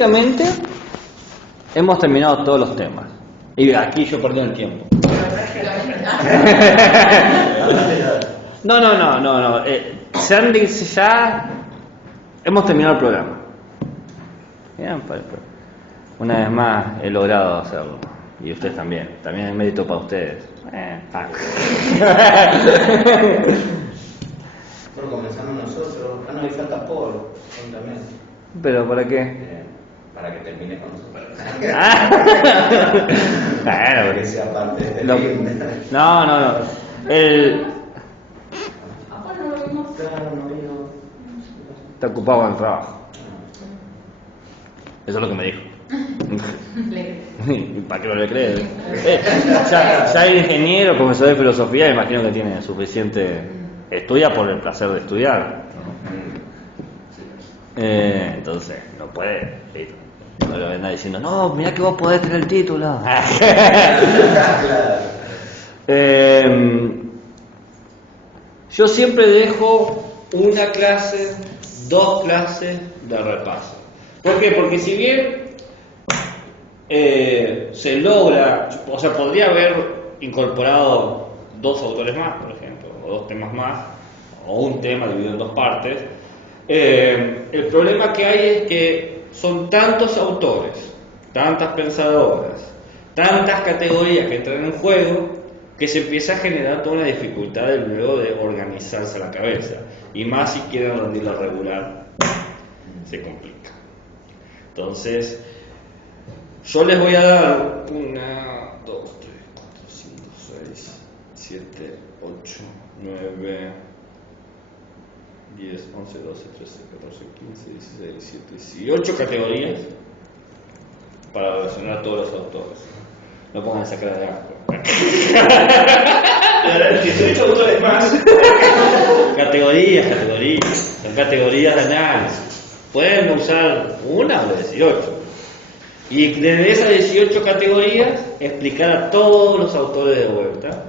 técnicamente hemos terminado todos los temas. Y aquí yo perdí el tiempo. No. Sandy, ya hemos terminado el programa. Bien, una vez más he logrado hacerlo. Y ustedes también. También es mérito para ustedes. Por comenzamos nosotros. No hay falta Paul. También. ¿Pero para qué? Para que termine con nosotros. Bueno, porque sea parte de este no. Está ocupado en el trabajo. Eso es lo que me dijo. ¿Para qué no le crees? Ya es ingeniero, profesor de filosofía, imagino que tiene suficiente. Estudia por el placer de estudiar, ¿no? Entonces, no puede. No le ven diciendo, no, mirá que vos podés tener el título. Yo siempre dejo una clase, 2 clases de repaso. ¿Por qué? Porque si bien se logra, o sea, podría haber incorporado 2 autores más, por ejemplo, o 2 temas más, o un tema dividido en 2 partes. El problema que hay es que son tantos autores, tantas pensadoras, tantas categorías que entran en juego, que se empieza a generar toda una dificultad luego de organizarse la cabeza. Y más si quieren rendirlo regular, se complica. Entonces, yo les voy a dar 1, 2, 3, 4, 5, 6, 7, 8, 9, 10, 11, 12, 13, 14, 15, 16, 17, 18 categorías para relacionar a todos los autores. No pongan esa cara de asco. 18 autores más. Categorías. Son categorías de análisis. Pueden usar una o las 18. Y desde esas 18 categorías explicar a todos los autores de vuelta,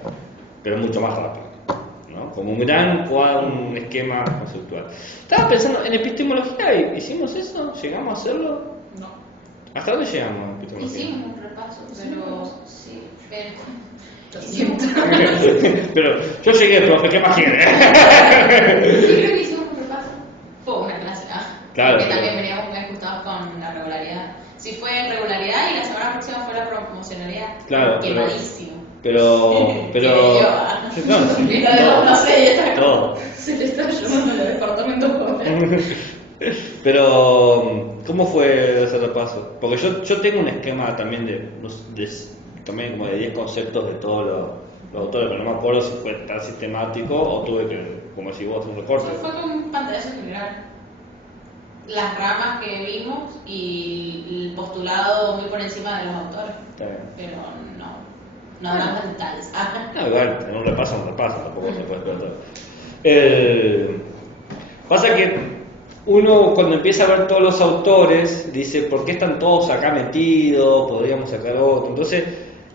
pero mucho más rápido, ¿no? Como un gran cuadro, un esquema conceptual. Estaba pensando, en epistemología, ¿hicimos eso? ¿Llegamos a hacerlo? No. ¿Hasta dónde llegamos en epistemología? Hicimos un repaso, pero sí, Pero yo llegué, profe, ¿qué más quiere? Sí, creo que hicimos un repaso. Fue una clase, Claro, porque pero también veníamos muy ajustados con la regularidad. Si fue regularidad y la semana próxima fue la promocionalidad. Claro, Quemadísimo. pero No sé, ya está. todo. Se le está llevando el departamento. Pero, ¿cómo fue ese repaso? Porque yo tengo un esquema también también como de 10 conceptos de todos los autores, pero no me acuerdo si fue tan sistemático o tuve que, como decís vos, un recorte. Fue como un pantallazo general. Las ramas que vimos y el postulado muy por encima de los autores. Está bien. Pero no hablamos de detalles. No, igual, en un repaso, tampoco se puede esperar. Pasa que uno cuando empieza a ver todos los autores dice, ¿por qué están todos acá metidos? Podríamos sacar otro. Entonces,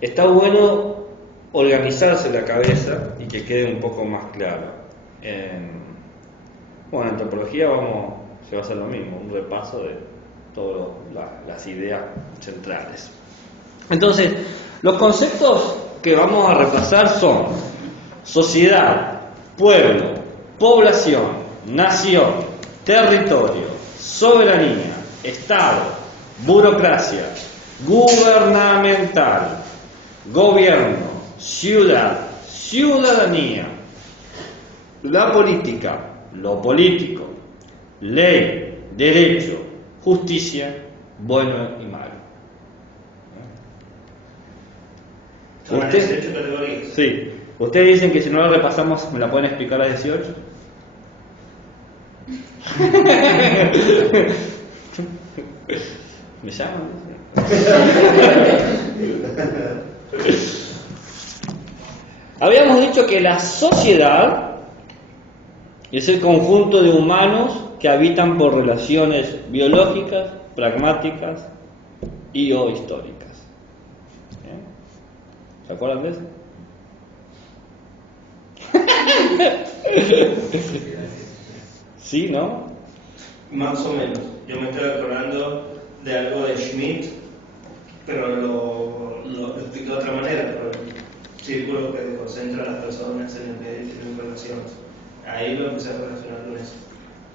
está bueno organizarse la cabeza y que quede un poco más claro. Bueno, en antropología se va a hacer lo mismo, un repaso de todas las ideas centrales. Entonces, los conceptos que vamos a repasar son sociedad, pueblo, población, nación, territorio, soberanía, Estado, burocracia, gubernamental, gobierno, ciudad, ciudadanía, la política, lo político, ley, derecho, justicia, bueno y malo. ¿Usted? 18 categorías. Sí. Ustedes dicen que si no la repasamos, ¿me la pueden explicar las 18? ¿Me llaman? Habíamos dicho que la sociedad es el conjunto de humanos que habitan por relaciones biológicas, pragmáticas y o históricas. ¿Se acuerdan de eso? ¿Sí, no? Más o menos. Yo me estoy acordando de algo de Schmitt, pero lo expliqué de otra manera, por el círculo que concentra a las personas en el que tienen informaciones. Ahí lo empecé a relacionar con eso.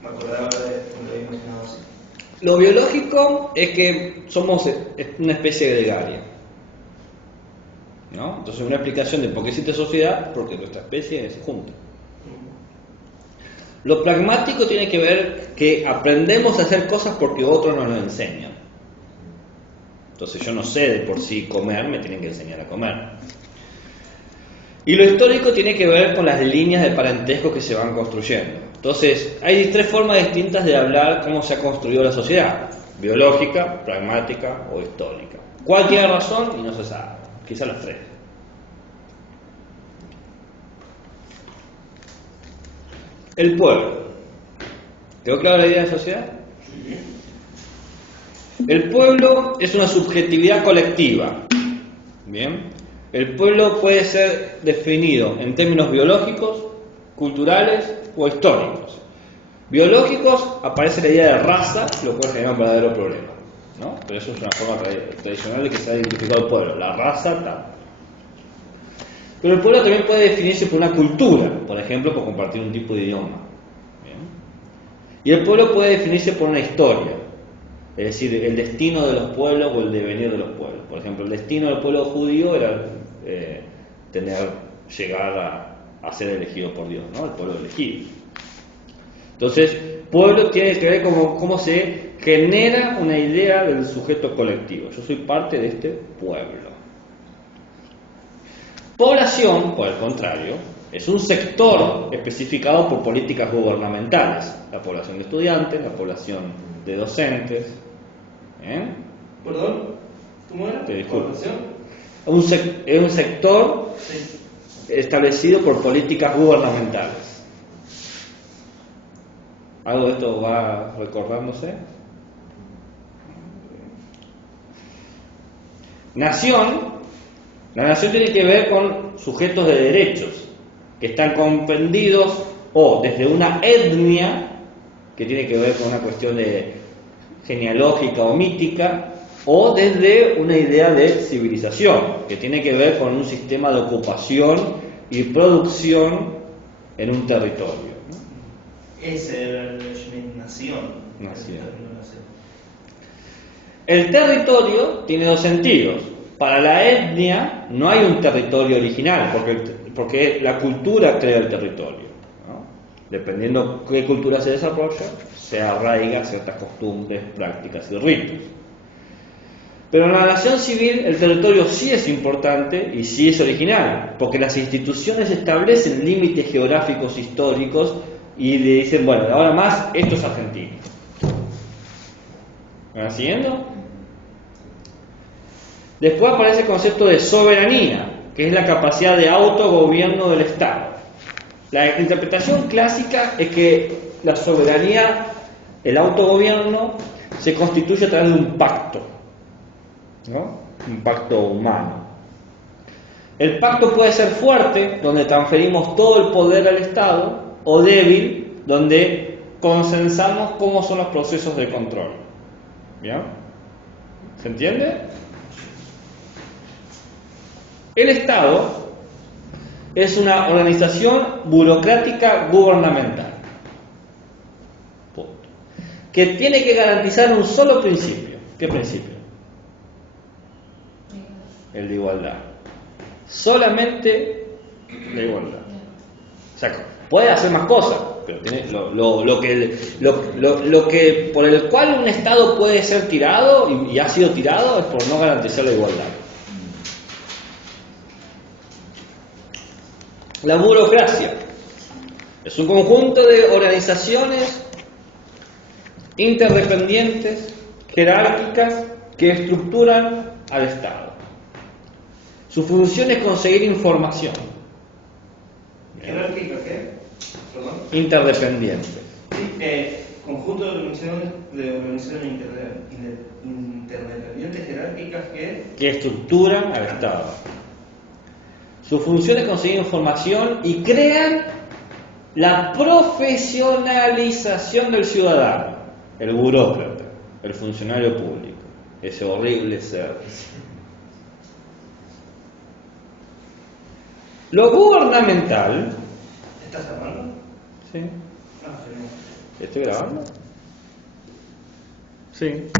Me acordaba de cuando lo había imaginado así. Lo biológico es que somos una especie gregaria, ¿no? Entonces una explicación de por qué existe sociedad, porque nuestra especie se junta. Lo pragmático tiene que ver que aprendemos a hacer cosas porque otros nos lo enseñan. Entonces yo no sé de por sí comer, me tienen que enseñar a comer. Y lo histórico tiene que ver con las líneas de parentesco que se van construyendo. Entonces, hay tres formas distintas de hablar cómo se ha construido la sociedad: biológica, pragmática o histórica. ¿Cuál tiene razón? Y no se sabe. Quizá las tres. El pueblo. ¿Quedó clara la idea de sociedad? El pueblo es una subjetividad colectiva. Bien. El pueblo puede ser definido en términos biológicos, culturales o históricos. Biológicos, aparece la idea de raza, lo cual genera un verdadero problema, ¿no? Pero eso es una forma tradicional de que se ha identificado el pueblo. La raza, tal. Pero el pueblo también puede definirse por una cultura, por ejemplo, por compartir un tipo de idioma. ¿Bien? Y el pueblo puede definirse por una historia, es decir, el destino de los pueblos o el devenir de los pueblos. Por ejemplo, el destino del pueblo judío era llegar a ser elegido por Dios, ¿no? El pueblo elegido. Entonces, pueblo tiene que ver con cómo se genera una idea del sujeto colectivo. Yo soy parte de este pueblo. Población, por el contrario, es un sector especificado por políticas gubernamentales. La población de estudiantes, la población de docentes. ¿Perdón? ¿Cómo era? Te disculpo. ¿Población? Es un sector establecido por políticas gubernamentales. ¿Algo de esto va recordándose? Nación. La nación tiene que ver con sujetos de derechos que están comprendidos o desde una etnia, que tiene que ver con una cuestión de genealógica o mítica, o desde una idea de civilización, que tiene que ver con un sistema de ocupación y producción en un territorio, ¿no? Ese era el Schmitt, nación. El territorio tiene dos sentidos. Para la etnia no hay un territorio original, porque la cultura crea el territorio, ¿no? Dependiendo qué cultura se desarrolla, se arraiga ciertas costumbres, prácticas y ritos. Pero en la nación civil el territorio sí es importante y sí es original, porque las instituciones establecen límites geográficos históricos y le dicen, bueno, de ahora más esto es argentino. ¿Me van siguiendo? Después aparece el concepto de soberanía, que es la capacidad de autogobierno del Estado. La interpretación clásica es que la soberanía, el autogobierno, se constituye a través de un pacto, ¿no? Un pacto humano. El pacto puede ser fuerte, donde transferimos todo el poder al Estado, o débil, donde consensamos cómo son los procesos de control. ¿Bien? ¿Se entiende? El Estado es una organización burocrática gubernamental. Punto. Que tiene que garantizar un solo principio. ¿Qué principio? El de igualdad. Solamente la igualdad. O sea, puede hacer más cosas, pero tiene lo que por el cual un Estado puede ser tirado y ha sido tirado es por no garantizar la igualdad. La burocracia es un conjunto de organizaciones interdependientes, jerárquicas, que estructuran al Estado. Su función es conseguir información. ¿Jerárquica qué? ¿Perdón? Interdependientes. Sí, conjunto de organizaciones interdependientes jerárquicas que estructuran al Estado. Su función es conseguir información y crean la profesionalización del ciudadano, el burócrata, el funcionario público. ese horrible ser. Lo gubernamental. ¿Estás grabando? Sí. No, genial. ¿Estoy grabando? Sí. ¿Y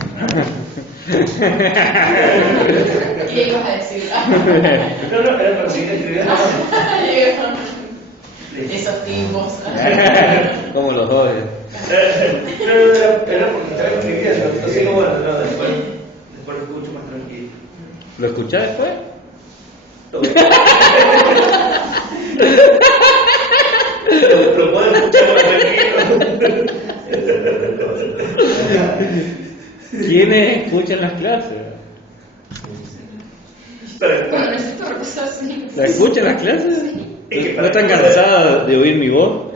qué ibas a decir? No, era para seguir escribiendo. Esos tipos. Como los dos. Era porque estaba escribiendo. Así que bueno, no, después lo escucho más tranquilo. ¿Lo escuchás después? Lo puedo escuchar más tranquilo. ¿Quiénes escuchan las clases? Bueno, necesito repasar así. ¿La escuchan las clases? Es que ¿No están cansadas de oír mi voz?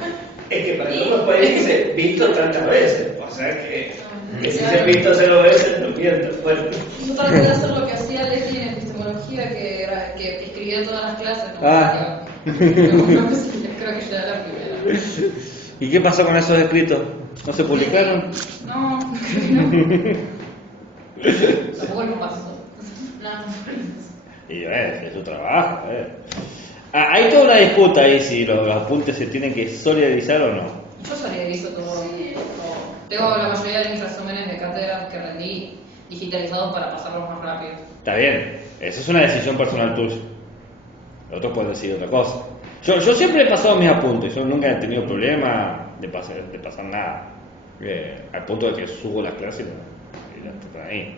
Es que para algunos países visto tantas veces. O sea que si se ha visto 0 veces, no miento. Bueno. Yo traté de hacer lo que hacía Leslie en epistemología, que era que escribía todas las clases. ¿no? Ah. Creo que ya era la primera. ¿Y qué pasó con esos escritos? ¿No se publicaron? No, tampoco no pasó. Y es su trabajo. Hay toda una disputa ahí si los apuntes se tienen que solidarizar o no. Yo solidarizo todo. Tengo la mayoría de mis resúmenes de cátedras que rendí digitalizados para pasarlos más rápido. Está bien, esa es una decisión personal tuya. Otros pueden decir otra cosa. Yo siempre he pasado mis apuntes, yo nunca he tenido problema de pasar nada. Al punto de que subo las clases y las están ahí.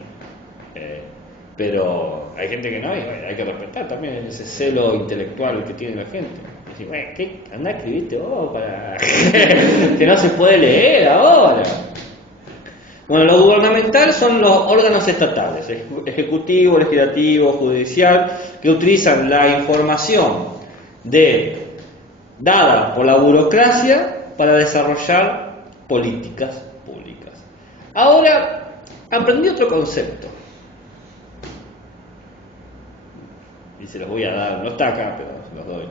Pero hay gente que no, y hay que respetar también ese celo intelectual que tiene la gente. Decir, bueno, ¿qué anda a escribiste vos para que no se puede leer ahora? Bueno, lo gubernamental son los órganos estatales, ejecutivo, legislativo, judicial, que utilizan la información dada por la burocracia para desarrollar políticas públicas. Ahora, aprendí otro concepto. Y se los voy a dar, no está acá, pero se los doy.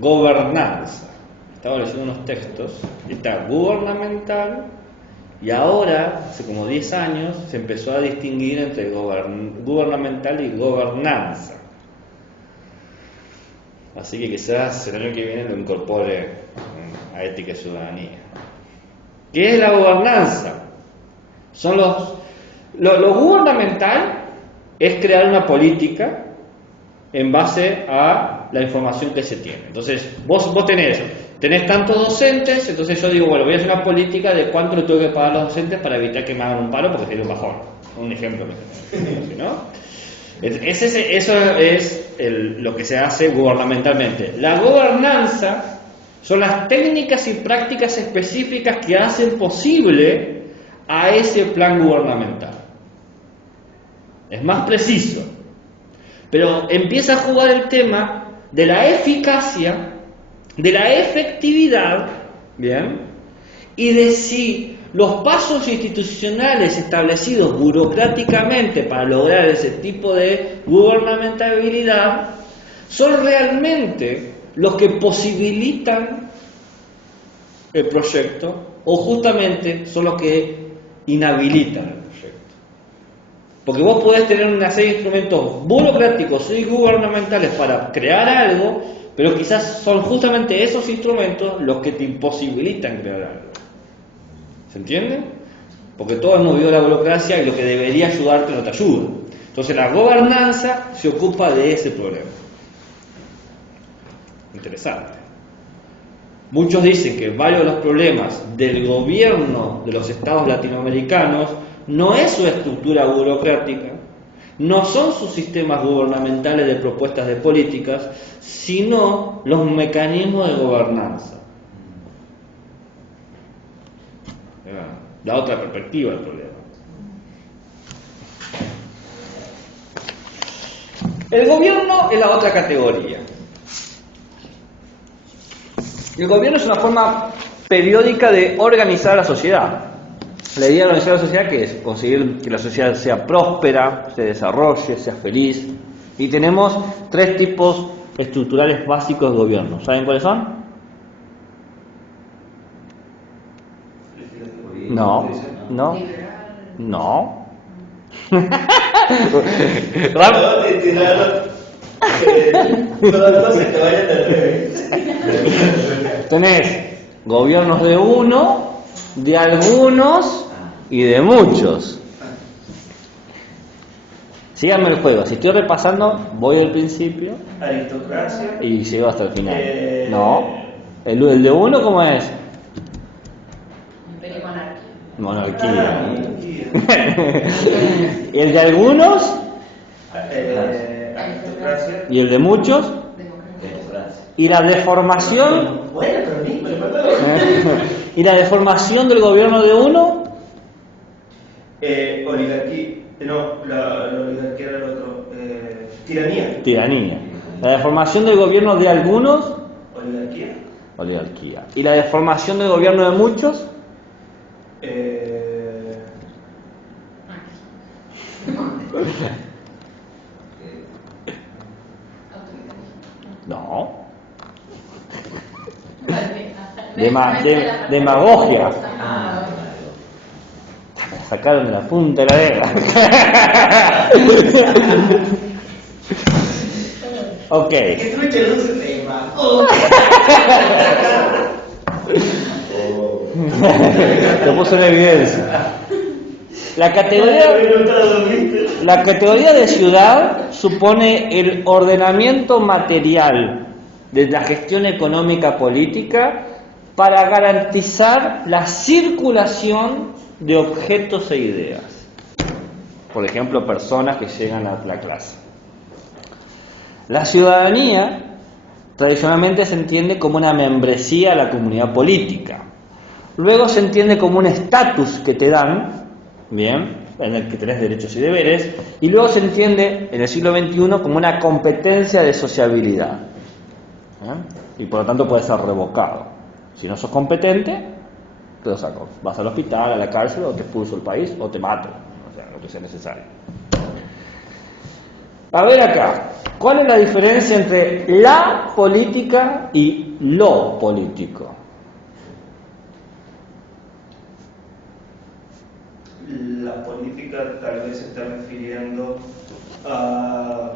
Gobernanza. Estaba leyendo unos textos, y está gubernamental, y ahora, hace como 10 años, se empezó a distinguir entre gubernamental y gobernanza. Así que quizás el año que viene lo incorpore a ética y ciudadanía. ¿Qué es la gobernanza? Son lo gubernamental es crear una política en base a la información que se tiene. Entonces, vos tenés tantos docentes, entonces yo digo, bueno, voy a hacer una política de cuánto le tengo que pagar a los docentes para evitar que me hagan un paro porque sería un bajón. Un ejemplo, ¿no? Eso es lo que se hace gubernamentalmente. La gobernanza son las técnicas y prácticas específicas que hacen posible a ese plan gubernamental. Es más preciso. Pero empieza a jugar el tema de la eficacia, de la efectividad, ¿bien? Y de si los pasos institucionales establecidos burocráticamente para lograr ese tipo de gubernamentabilidad son realmente los que posibilitan el proyecto o justamente son los que inhabilitan el proyecto. Porque vos podés tener una serie de instrumentos burocráticos y gubernamentales para crear algo, pero quizás son justamente esos instrumentos los que te imposibilitan crear algo. ¿Se entiende? Porque todo es movido a la burocracia y lo que debería ayudarte no te ayuda. Entonces la gobernanza se ocupa de ese problema. Interesante. Muchos dicen que varios de los problemas del gobierno de los estados latinoamericanos no es su estructura burocrática, no son sus sistemas gubernamentales de propuestas de políticas, sino los mecanismos de gobernanza. La otra perspectiva del problema. El gobierno es la otra categoría. El gobierno es una forma periódica de organizar la sociedad. La idea de organizar la sociedad, ¿qué es? Conseguir que la sociedad sea próspera, se desarrolle, sea feliz. Y tenemos 3 tipos estructurales básicos de gobierno. ¿Saben cuáles son? No. No, te tiraron. Todas cosas que vayan al revés. Tenés gobiernos de uno, de algunos y de muchos. Síganme el juego. Si estoy repasando, voy al principio Aristocracia. y llego hasta el final. No. ¿El de uno cómo es? Imperio Monarquía. Monarquía. ¿Y el de algunos? Aristocracia. ¿Y el de muchos? Democracia. ¿Y la deformación? Bueno, pero mismo, ¿Y la deformación del gobierno de uno? oligarquía. No, la oligarquía era el otro. Tiranía. Tiranía. ¿La deformación del gobierno de algunos? Oligarquía. Oligarquía. ¿Y la deformación del gobierno de muchos? No. Demagogia. Ah, Me sacaron de la punta de la lengua. Ok. ¿Qué trucha no se tema? Lo puso en evidencia. La categoría de ciudad supone el ordenamiento material de la gestión económica política para garantizar la circulación de objetos e ideas. Por ejemplo, personas que llegan a la clase. La ciudadanía tradicionalmente se entiende como una membresía a la comunidad política. Luego se entiende como un estatus que te dan, bien, en el que tenés derechos y deberes, y luego se entiende en el siglo XXI como una competencia de sociabilidad. Y por lo tanto puede ser revocado. Si no sos competente, te lo saco. Vas al hospital, a la cárcel, o te expulso del país, o te mato. O sea, lo que sea necesario. A ver acá, ¿cuál es la diferencia entre la política y lo político? La política tal vez se está refiriendo a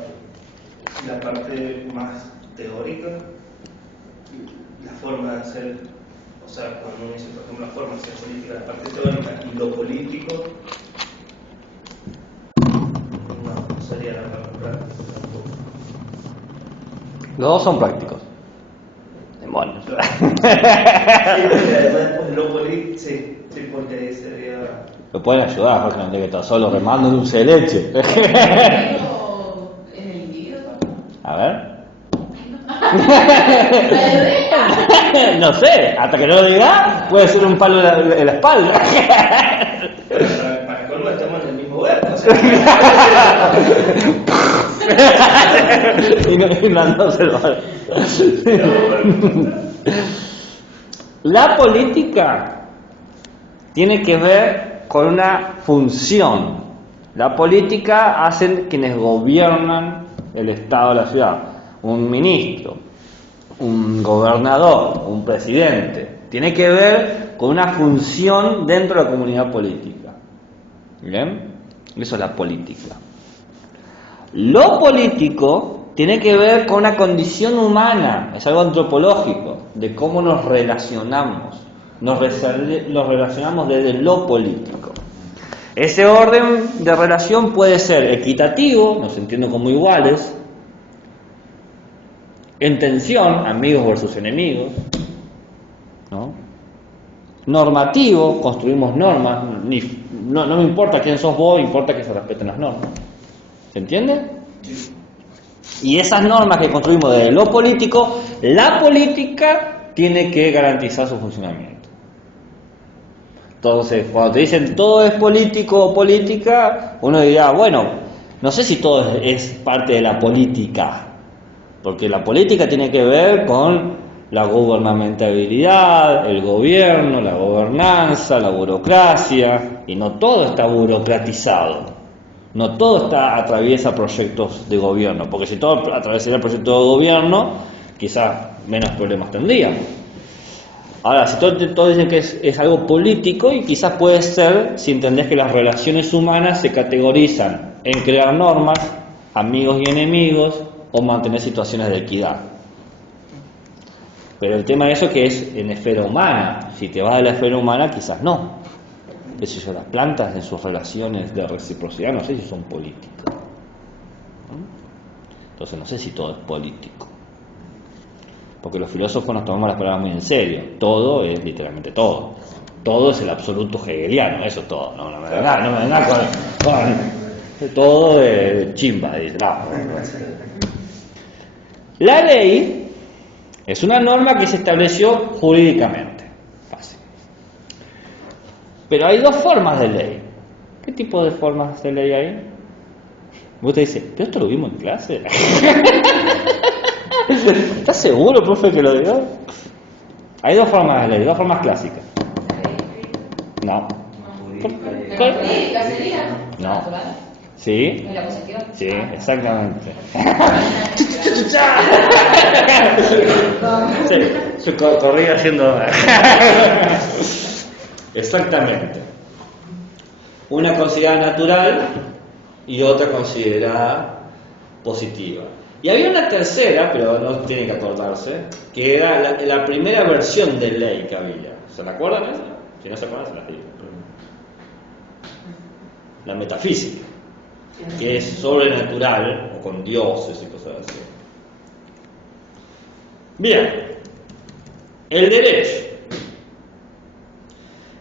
la parte más teórica, la forma de hacer, o sea, cuando uno dice, por ejemplo, la forma de hacer política, la parte teórica y lo político, no sería la parte práctica tampoco. Los dos son prácticos. Demonios. Sí, porque además lo político, sí, porque ahí sería... Lo pueden ayudar, Jorge, no tiene que estar solo remando en un dulce de leche. ¿Es el individuo? A ver. La idea. No sé, hasta que no lo diga, puede ser un palo en la espalda. Para colmo estamos en el mismo huerto, o sea, y no se lo La política tiene que ver con una función. La política hacen quienes gobiernan el Estado de la ciudad. Un ministro, un gobernador, un presidente. Tiene que ver con una función dentro de la comunidad política. ¿Bien? Eso es la política. Lo político tiene que ver con una condición humana, es algo antropológico, de cómo nos relacionamos. Nos relacionamos desde lo político. Ese orden de relación puede ser equitativo, nos entiendo como iguales, en tensión, amigos versus enemigos, ¿no? Normativo, construimos normas, no me importa quién sos vos, importa que se respeten las normas. ¿Se entiende? Y esas normas que construimos desde lo político, la política tiene que garantizar su funcionamiento. Entonces, cuando te dicen todo es político o política, uno dirá, bueno, no sé si todo es parte de la política, porque la política tiene que ver con la gubernamentabilidad, el gobierno, la gobernanza, la burocracia, y no todo está burocratizado, no todo atraviesa proyectos de gobierno, porque si todo atravesara proyectos de gobierno, quizás menos problemas tendríamos. Ahora, si todos dicen que es algo político, y quizás puede ser si entendés que las relaciones humanas se categorizan en crear normas, amigos y enemigos, o mantener situaciones de equidad. Pero el tema de eso que es en esfera humana. Si te vas a la esfera humana, quizás no. Qué sé yo, las plantas en sus relaciones de reciprocidad, no sé si son políticas. Entonces no sé si todo es político. Porque los filósofos nos tomamos las palabras muy en serio. Todo es literalmente todo. Todo es el absoluto hegeliano, eso es todo. No me venga con todo de chimba, dice. No. La ley es una norma que se estableció jurídicamente. Fácil. Pero hay dos formas de ley. ¿Qué tipo de formas de ley hay? Usted dice, ¿pero esto lo vimos en clase? ¿Estás seguro, profe, que lo digo? Hay dos formas de ley, dos formas clásicas. No. ¿Cuál? ¿La sería? No. ¿Natural? ¿Sí? ¿Y la posición? Sí, exactamente. Sí, yo corrí haciendo... Exactamente. Una considerada natural y otra considerada positiva. Y había una tercera, pero no tiene que acordarse, que era la primera versión de ley que había. ¿Se la acuerdan esa? Si no se acuerdan, se la digo. La metafísica, que es sobrenatural, o con dioses y cosas así. Bien, el derecho.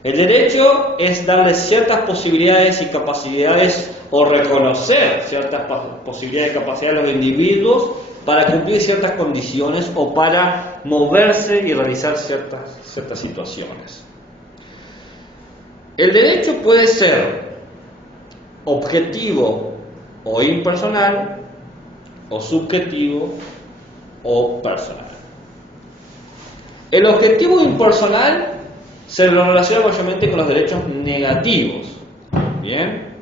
El derecho es darle ciertas posibilidades y capacidades, o reconocer ciertas posibilidades y capacidades a los individuos para cumplir ciertas condiciones o para moverse y realizar ciertas situaciones. El derecho puede ser objetivo o impersonal, o subjetivo o personal. El objetivo impersonal se lo relaciona mayormente con los derechos negativos. ¿Bien?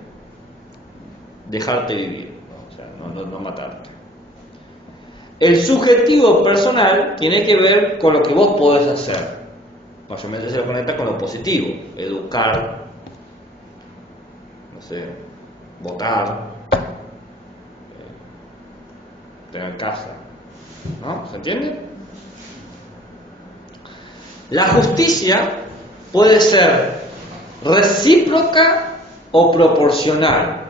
Dejarte vivir, ¿no? O sea, no matarte. El subjetivo personal tiene que ver con lo que vos podés hacer. Mayormente se lo conecta con lo positivo. Educar, no sé, votar, tener casa, ¿no? ¿Se entiende? La justicia puede ser recíproca o proporcional.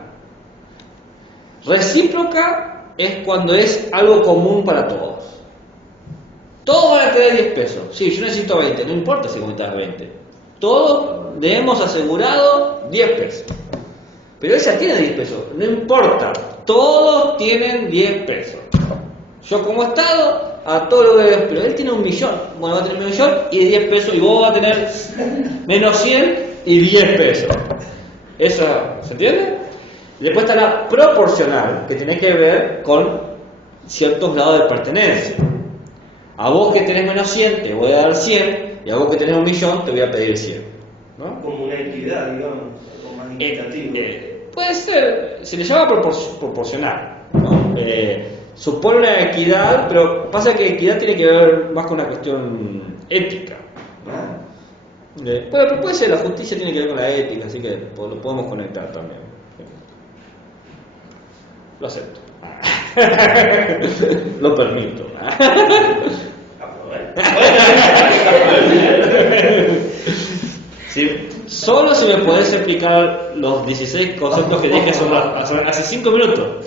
Recíproca es cuando es algo común para todos. Todos van a tener 10 pesos. Sí, yo necesito 20, no importa si necesitas 20. Todos debemos asegurado 10 pesos. Pero ella tiene 10 pesos, no importa. Todos tienen 10 pesos. Yo como Estado, a todos los bebés, pero él tiene 1 millón. Bueno, va a tener 1 millón y 10 pesos, y vos vas a tener menos 100 y 10 pesos. ¿Eso se entiende? Después está la proporcional, que tiene que ver con ciertos grados de pertenencia. A vos que tenés menos 100 te voy a dar 100, y a vos que tenés 1 millón te voy a pedir 100. ¿No? Como una equidad, digamos, o más equitativo. Puede ser, se le llama proporcional, ¿no? Supone una equidad, pero pasa que equidad tiene que ver más con una cuestión ética, ¿no? Pero puede ser, la justicia tiene que ver con la ética, así que lo podemos conectar también. Lo acepto. Lo permito. Sí. Solo si me podés explicar los 16 conceptos que dije hace 5 minutos.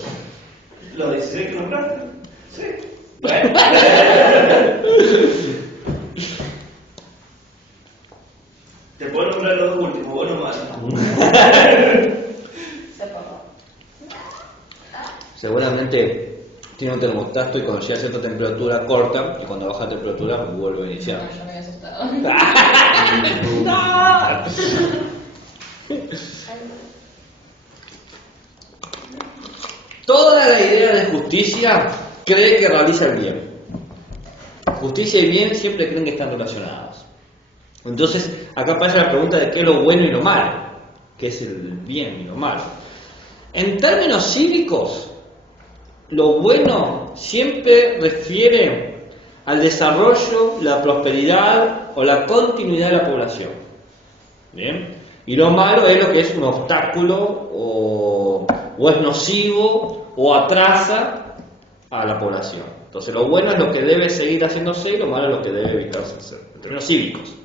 ¿Los 16 que nombraste? Sí. Te puedo nombrar los dos últimos, vos nomás. Seguramente tiene un termostato y cuando llega a cierta temperatura corta, y cuando baja la temperatura vuelve a iniciar. No, yo me había asustado. Toda la idea de justicia cree que realiza el bien. Justicia y bien siempre creen que están relacionados. Entonces, acá aparece la pregunta de qué es lo bueno y lo malo. ¿Qué es el bien y lo malo? En términos cívicos, lo bueno siempre refiere al desarrollo, la prosperidad o la continuidad de la población. ¿Bien? Y lo malo es lo que es un obstáculo o o es nocivo, o atrasa a la población. Entonces lo bueno es lo que debe seguir haciéndose y lo malo es lo que debe evitarse hacer, en términos cívicos.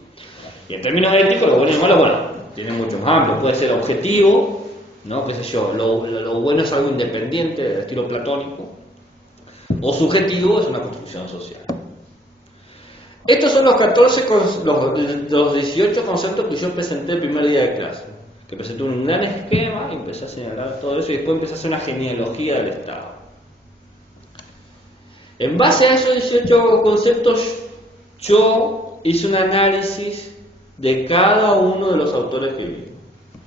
Y en términos éticos, lo bueno y lo malo, bueno, tiene mucho más amplio, puede ser objetivo, ¿no? Qué sé yo, lo bueno es algo independiente, del estilo platónico, o subjetivo, es una construcción social. Estos son los 14, los 18 conceptos que yo presenté el primer día de clase, que presenté un gran esquema y empecé a señalar todo eso y después empecé a hacer una genealogía del Estado. En base a esos 18 conceptos, yo hice un análisis de cada uno de los autores que vi.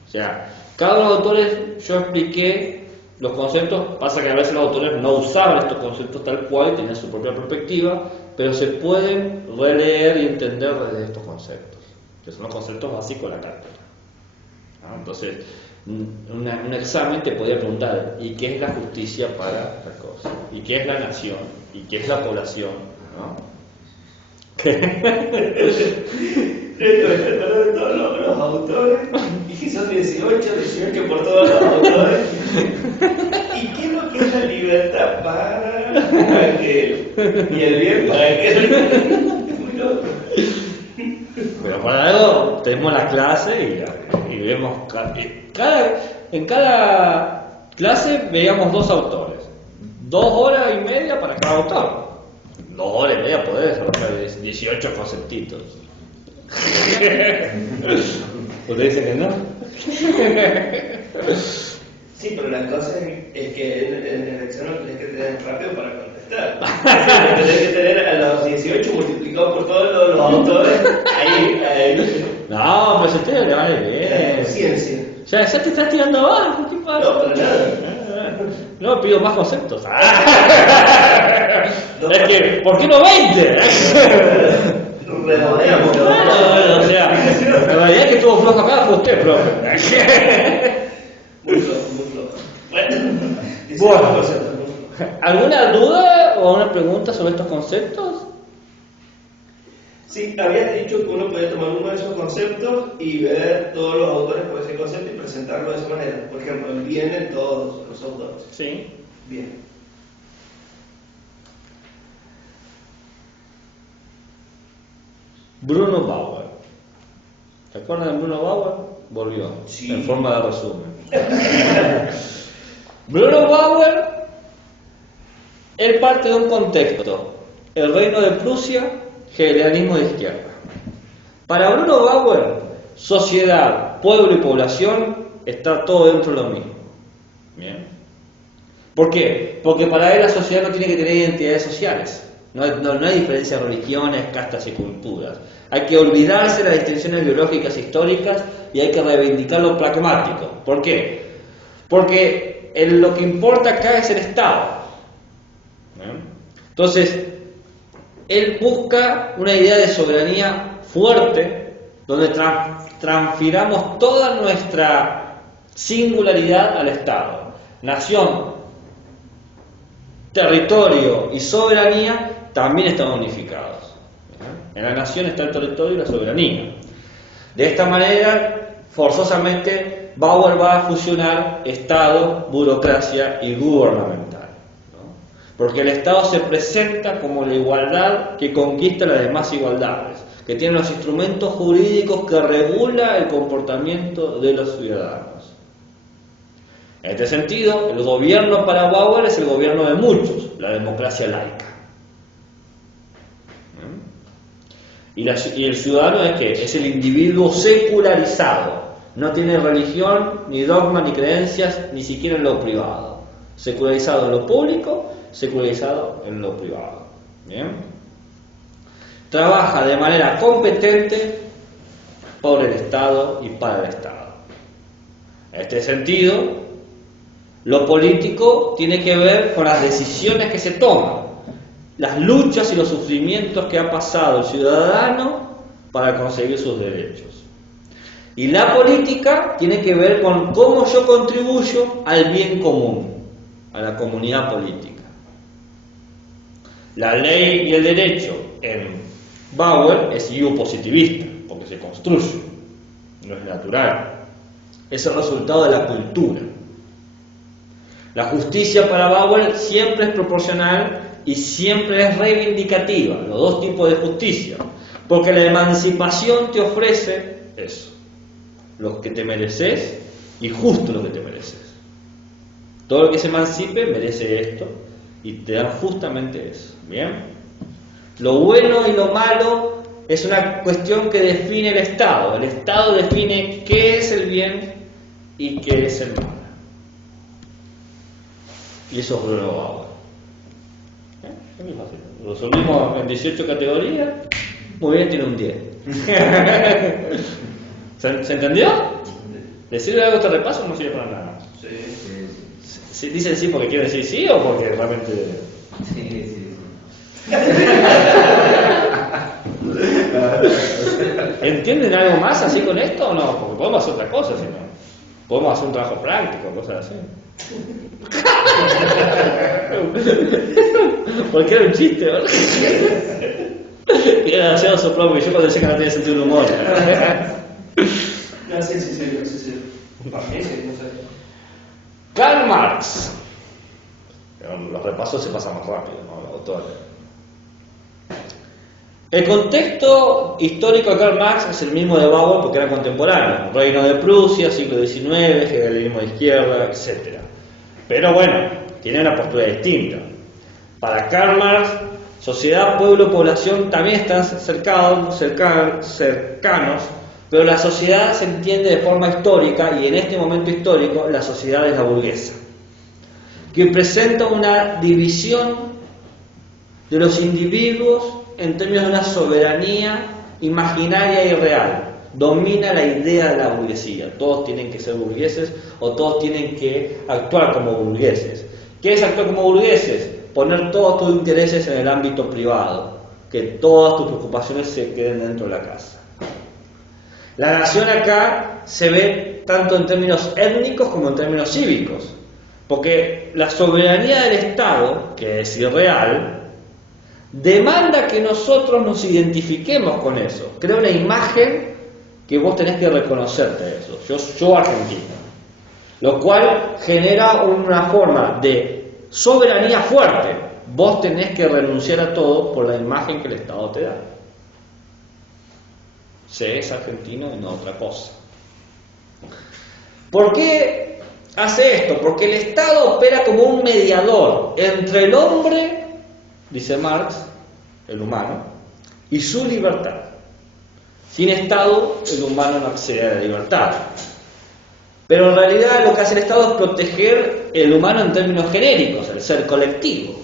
O sea, cada uno de los autores yo expliqué los conceptos, pasa que a veces los autores no usaban estos conceptos tal cual y tenían su propia perspectiva, pero se pueden releer y entender desde estos conceptos, que son los conceptos básicos de la cátedra. ¿No? Entonces, un examen te podría preguntar, ¿y qué es la justicia para tal cosa? ¿Y qué es la nación? ¿Y qué es la población? ¿No? De todos los autores, y son 18 por todos los autores. ¿Y qué es lo que es la libertad para aquel? Y el bien para aquel. Muy loco. Pero para algo tenemos la clase y vemos en cada clase veíamos 2 autores, 2 horas y media para cada autor. 2 horas y media podés desarrollar 18 conceptitos. ¿Usted dice que no? Sí, pero la cosa es que en el examen tenés que tener rápido para contestar. Tenés que tener a los 18 multiplicados por todos los autores ahí. No, pero si usted le vale bien. Ciencia. Ya te estás tirando abajo, ¿qué pasa? No, para nada. No, pido más conceptos. Es que, ¿por qué no 20? Remodeamos. Bueno, o sea, la realidad es que estuvo flojo acá fue usted, profe. Muy flojo. Bueno, ¿alguna duda o alguna pregunta sobre estos conceptos? sí, habías dicho que uno podía tomar uno de esos conceptos y ver todos los autores por ese concepto y presentarlo de esa manera. Por ejemplo, vienen todos los autores. Sí. Bien. Bruno Bauer. ¿Se acuerdan de Bruno Bauer? Volvió, Sí. en forma de resumen. Bruno Bauer, él parte de un contexto, el reino de Prusia, hegelianismo de izquierda. Para Bruno Bauer, sociedad, pueblo y población está todo dentro de lo mismo. Bien. ¿Por qué? Porque para él la sociedad no tiene que tener identidades sociales. No hay diferencia de religiones, castas y culturas. Hay que olvidarse de las distinciones biológicas históricas y hay que reivindicar lo pragmático. ¿Por qué? Porque lo que importa acá es el Estado. ¿Bien? Entonces, él busca una idea de soberanía fuerte, donde transfiramos toda nuestra singularidad al Estado. Nación, territorio y soberanía también están unificados. En la nación está el territorio y la soberanía. De esta manera, forzosamente, Bauer va a fusionar Estado, burocracia y gubernamental, ¿no? Porque el Estado se presenta como la igualdad que conquista las demás igualdades, que tiene los instrumentos jurídicos que regula el comportamiento de los ciudadanos. En este sentido, el gobierno para Bauer es el gobierno de muchos, la democracia laica. Y el ciudadano es que es el individuo secularizado, no tiene religión, ni dogma, ni creencias, ni siquiera en lo privado. Secularizado en lo público, secularizado en lo privado. ¿Bien? Trabaja de manera competente por el Estado y para el Estado. En este sentido, lo político tiene que ver con las decisiones que se toman, las luchas y los sufrimientos que ha pasado el ciudadano para conseguir sus derechos. Y la política tiene que ver con cómo yo contribuyo al bien común, a la comunidad política. La ley y el derecho en Bauer es positivista, porque se construye, no es natural. Es el resultado de la cultura. La justicia para Bauer siempre es proporcional y siempre es reivindicativa, los dos tipos de justicia, porque la emancipación te ofrece eso, lo que te mereces y justo lo que te mereces. Todo lo que se emancipe merece esto y te dan justamente eso. ¿Bien? Lo bueno y lo malo es una cuestión que define el Estado. El Estado define qué es el bien y qué es el mal. Y eso es Bruno Bauer. Es muy fácil. Lo resolvimos en 18 categorías. Muy bien, tiene un 10. ¿Se entendió? ¿Le sirve algo este repaso o no sirve para nada? Sí. ¿Dicen sí porque quieren decir sí o porque realmente...? Sí. ¿Entienden algo más así con esto o no? Porque podemos hacer otra cosa, si no. Podemos hacer un trabajo práctico, cosas así. Porque era un chiste, ¿verdad? Y era demasiado soplado porque yo cuando decía que no tenía sentido el humor. No, sí. Para mí sí, no sé. Karl Marx. Los repasos se pasan más rápido, ¿no? Los autores. El contexto histórico de Karl Marx es el mismo de Bauer porque eran contemporáneos. Reino de Prusia, siglo XIX, hegelianismo de izquierda, etc. Pero bueno, tiene una postura distinta. Para Karl Marx, sociedad, pueblo, población también están cercanos, pero la sociedad se entiende de forma histórica y en este momento histórico la sociedad es la burguesa, que presenta una división de los individuos en términos de una soberanía imaginaria y real. Domina la idea de la burguesía. Todos tienen que ser burgueses o todos tienen que actuar como burgueses. ¿Qué es actuar como burgueses? Poner todos tus intereses en el ámbito privado, que todas tus preocupaciones se queden dentro de la casa. La nación acá se ve tanto en términos étnicos como en términos cívicos, porque la soberanía del Estado, que es irreal, demanda que nosotros nos identifiquemos con eso. Crea una imagen que vos tenés que reconocerte de eso. Yo argentino. Lo cual genera una forma de soberanía fuerte. Vos tenés que renunciar a todo por la imagen que el Estado te da. Se es argentino y no otra cosa. ¿Por qué hace esto? Porque el Estado opera como un mediador entre el hombre, dice Marx, el humano, y su libertad. Sin Estado, el humano no accede a la libertad. Pero en realidad lo que hace el Estado es proteger el humano en términos genéricos, el ser colectivo.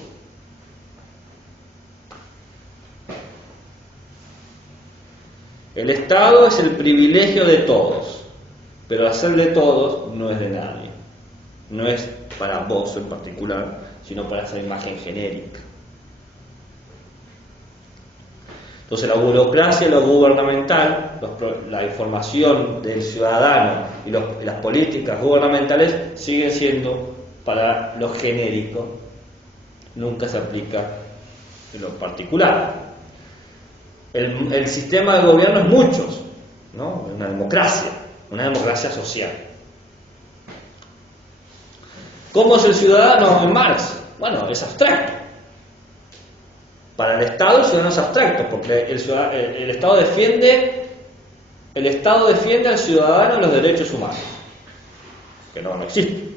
El Estado es el privilegio de todos, pero hacer de todos no es de nadie. No es para vos en particular, sino para esa imagen genérica. Entonces la burocracia, lo gubernamental, la información del ciudadano y las políticas gubernamentales siguen siendo para lo genérico, nunca se aplica en lo particular. El sistema de gobierno es muchos, ¿no? Una democracia social. ¿Cómo es el ciudadano en Marx? Bueno, es abstracto. Para el Estado ciudadano es abstracto, porque el Estado defiende al ciudadano los derechos humanos, que no existen.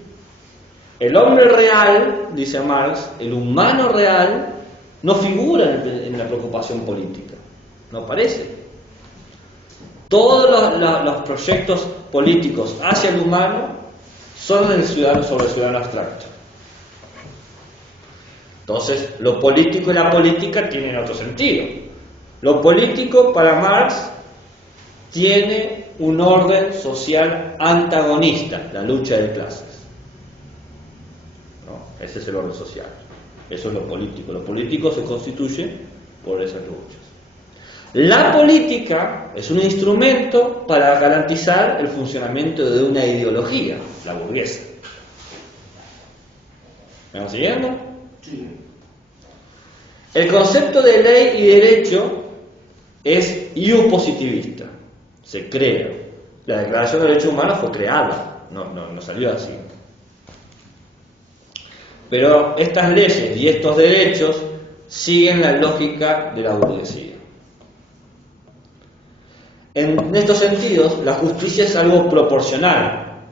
El hombre real, dice Marx, el humano real, no figura en la preocupación política, no aparece. Todos los proyectos políticos hacia el humano son sobre el ciudadano abstracto. Entonces, lo político y la política tienen otro sentido. Lo político, para Marx, tiene un orden social antagonista, la lucha de clases. ¿No? Ese es el orden social. Eso es lo político. Lo político se constituye por esas luchas. La política es un instrumento para garantizar el funcionamiento de una ideología, la burguesa. ¿Me van siguiendo? Sí. El concepto de ley y derecho es iupositivista. Se crea. La Declaración de Derechos Humanos fue creada, no salió así. Pero estas leyes y estos derechos siguen la lógica de la burguesía. En estos sentidos, la justicia es algo proporcional.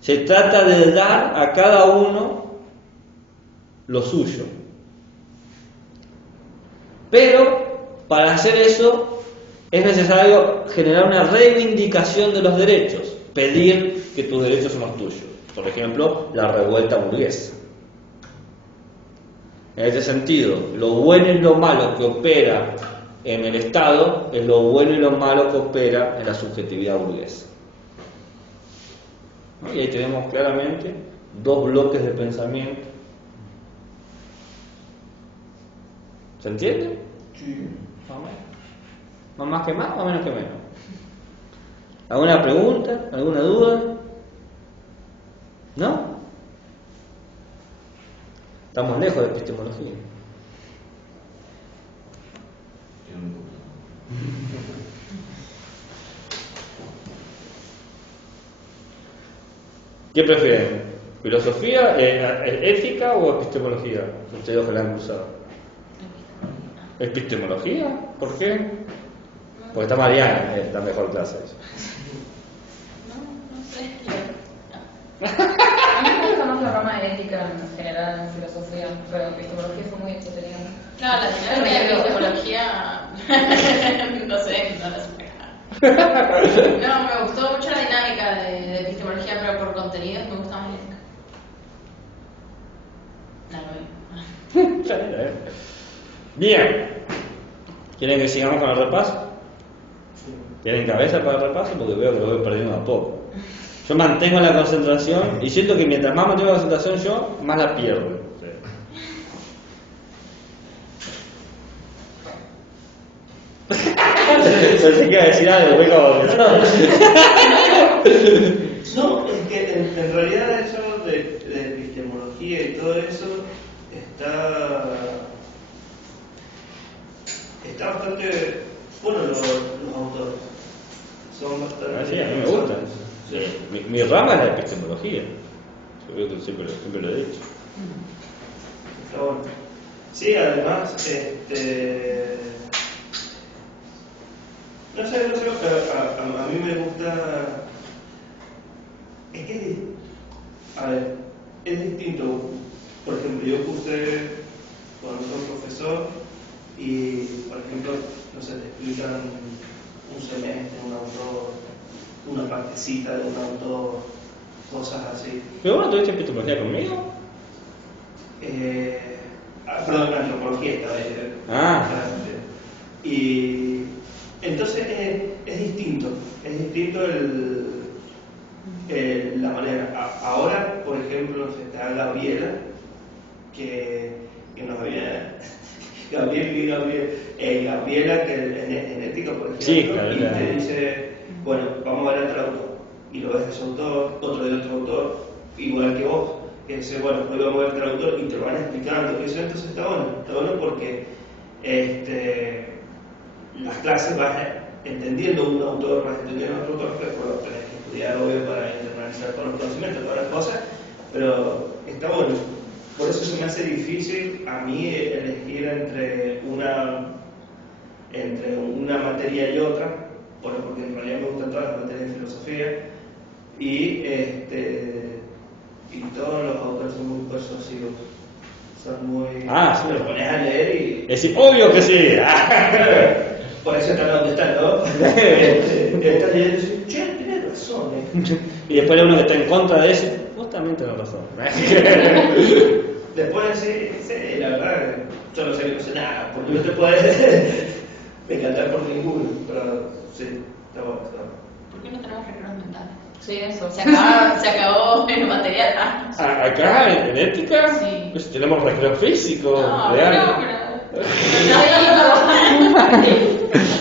Se trata de dar a cada uno lo suyo. Pero para hacer eso es necesario generar una reivindicación de los derechos, pedir que tus derechos son los tuyos. Por ejemplo, la revuelta burguesa. En este sentido, lo bueno y lo malo que opera en el Estado es lo bueno y lo malo que opera en la subjetividad burguesa. ¿No? Y ahí tenemos claramente dos bloques de pensamiento. ¿Se entiende? Sí. Más que más o menos que menos? ¿Alguna pregunta? ¿Alguna duda? ¿No? Estamos lejos de epistemología. ¿Qué prefieren? ¿Filosofía, ética o epistemología? Ustedes que la han cruzado. ¿Epistemología? ¿Por qué? Porque está Mariana en la mejor clase. No sé. A mí me gusta más la rama de ética en general, en filosofía, pero epistemología fue muy entretenida. No, la dinámica de epistemología, no sé, no la sé. No, me gustó mucho la dinámica de epistemología, pero por contenidos me gusta más la ética. No, no. Bien. ¿Quieren que sigamos con el repaso? ¿Tienen cabeza para el repaso? Porque veo que lo voy perdiendo a poco. Yo mantengo la concentración y siento que mientras más mantengo la concentración yo, más la pierdo. Pensé que iba a decir algo, fue como... No, es que en realidad eso de epistemología y todo eso está bastante bueno los autores. Son bastante... Sí, a mí me gustan. Sí. Mi rama es la epistemología. Yo creo que siempre lo he dicho. Está bueno. Sí, además, no sé, a mí me gusta. Es que, a ver, es distinto. Por ejemplo, yo cursé con otro profesor y, por ejemplo, no sé, te explican un semestre, un autor, una partecita de un autor, cosas así. ¿Pero vos no tuviste epistemología conmigo? Perdón, antropología esta vez. Y entonces es distinto la manera. Ahora, por ejemplo, está Gabriela, que nos había... Gabriela, que en ética, por ejemplo, sí, y te dice, bueno, vamos a ver a tal autor, y lo ves de ese autor, otro de otro autor, igual que vos, que dice, bueno, hoy vamos a ver a tal autor, y te lo van explicando, y eso entonces está bueno porque las clases vas entendiendo un autor, vas entendiendo otro autor, pero bueno, tenés que estudiar, obvio, para internalizar todos los conocimientos, todas las cosas, pero está bueno. Por eso se me hace difícil a mí elegir entre una materia y otra, porque en realidad me gustan todas las materias de filosofía, y todos los autores son muy persuasivos. Son muy... Sí. Te pones a leer y... Es decir, obvio que sí. Por eso están donde están, ¿no? Estás leyendo y dices, che, tienes razón. Y después hay uno que está en contra de eso. Vos también tenés razón. Después sí, la verdad, yo no sé que no sé nada, porque no te puedes encantar por ninguno, pero sí, está bueno. ¿Por qué no tenemos recreos mentales? Sí, eso. Se acabó el material. Acá en ética, Sí. pues tenemos recreo físico. No, real. pero...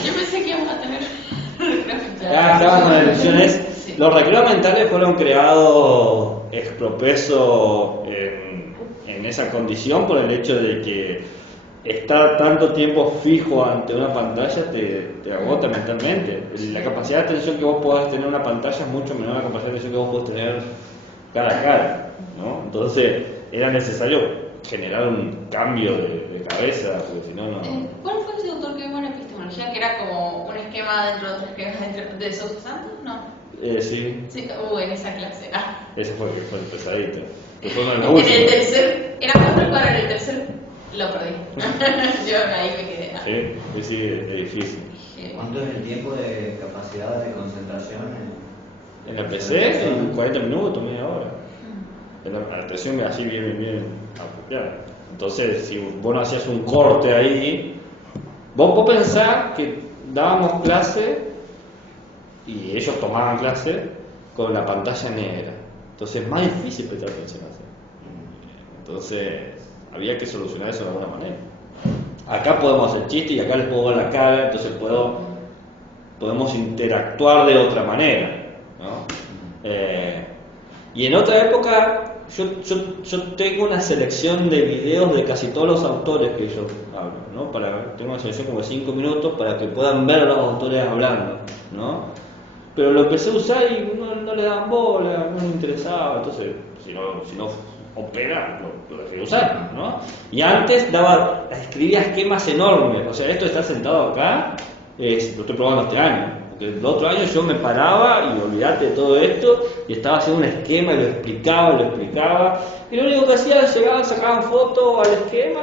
Yo pensé que íbamos a tener recreos mentales. Estaban con las elecciones. Sí. Los recreos mentales fueron creados expropeso en esa condición por el hecho de que estar tanto tiempo fijo ante una pantalla te agota mentalmente. La capacidad de atención que vos podás tener en una pantalla es mucho menor a la capacidad de atención que vos podés tener cara a cara, ¿no? Entonces era necesario generar un cambio de cabeza, porque si no, no... ¿Cuál fue ese autor que vimos en epistemología que era como un esquema dentro de otro esquema dentro de Sousa Santos? No. Sí, Sí, en esa clase. ese fue el pesadito. Que fue uno de los En el últimos. tercer, era muy preparado, en el tercer lo perdí. Yo ahí me quedé. Sí, es difícil. ¿Cuánto es el tiempo de capacidad de concentración? En la PC, en 40 minutos, media hora. En la presión así bien apropiada. Entonces, si vos no hacías un corte ahí, vos pensás que dábamos clase y ellos tomaban clase con la pantalla negra. Entonces es más difícil prestar atención así. Entonces había que solucionar eso de alguna manera. Acá podemos hacer chistes y acá les puedo ver la cara, entonces podemos interactuar de otra manera, ¿no? Y en otra época yo tengo una selección de videos de casi todos los autores que yo hablo, ¿no? Tengo una selección como de 5 minutos para que puedan ver a los autores hablando, ¿no? Pero lo empecé a usar y no le daban bola, no me interesaba, entonces si no opera, lo dejé de usar, ¿no? Y antes escribía esquemas enormes, o sea, esto de estar sentado acá, lo estoy probando este año, porque el otro año yo me paraba y olvidate de todo esto, y estaba haciendo un esquema y lo explicaba, y lo único que hacía era llegaban, sacaban fotos al esquema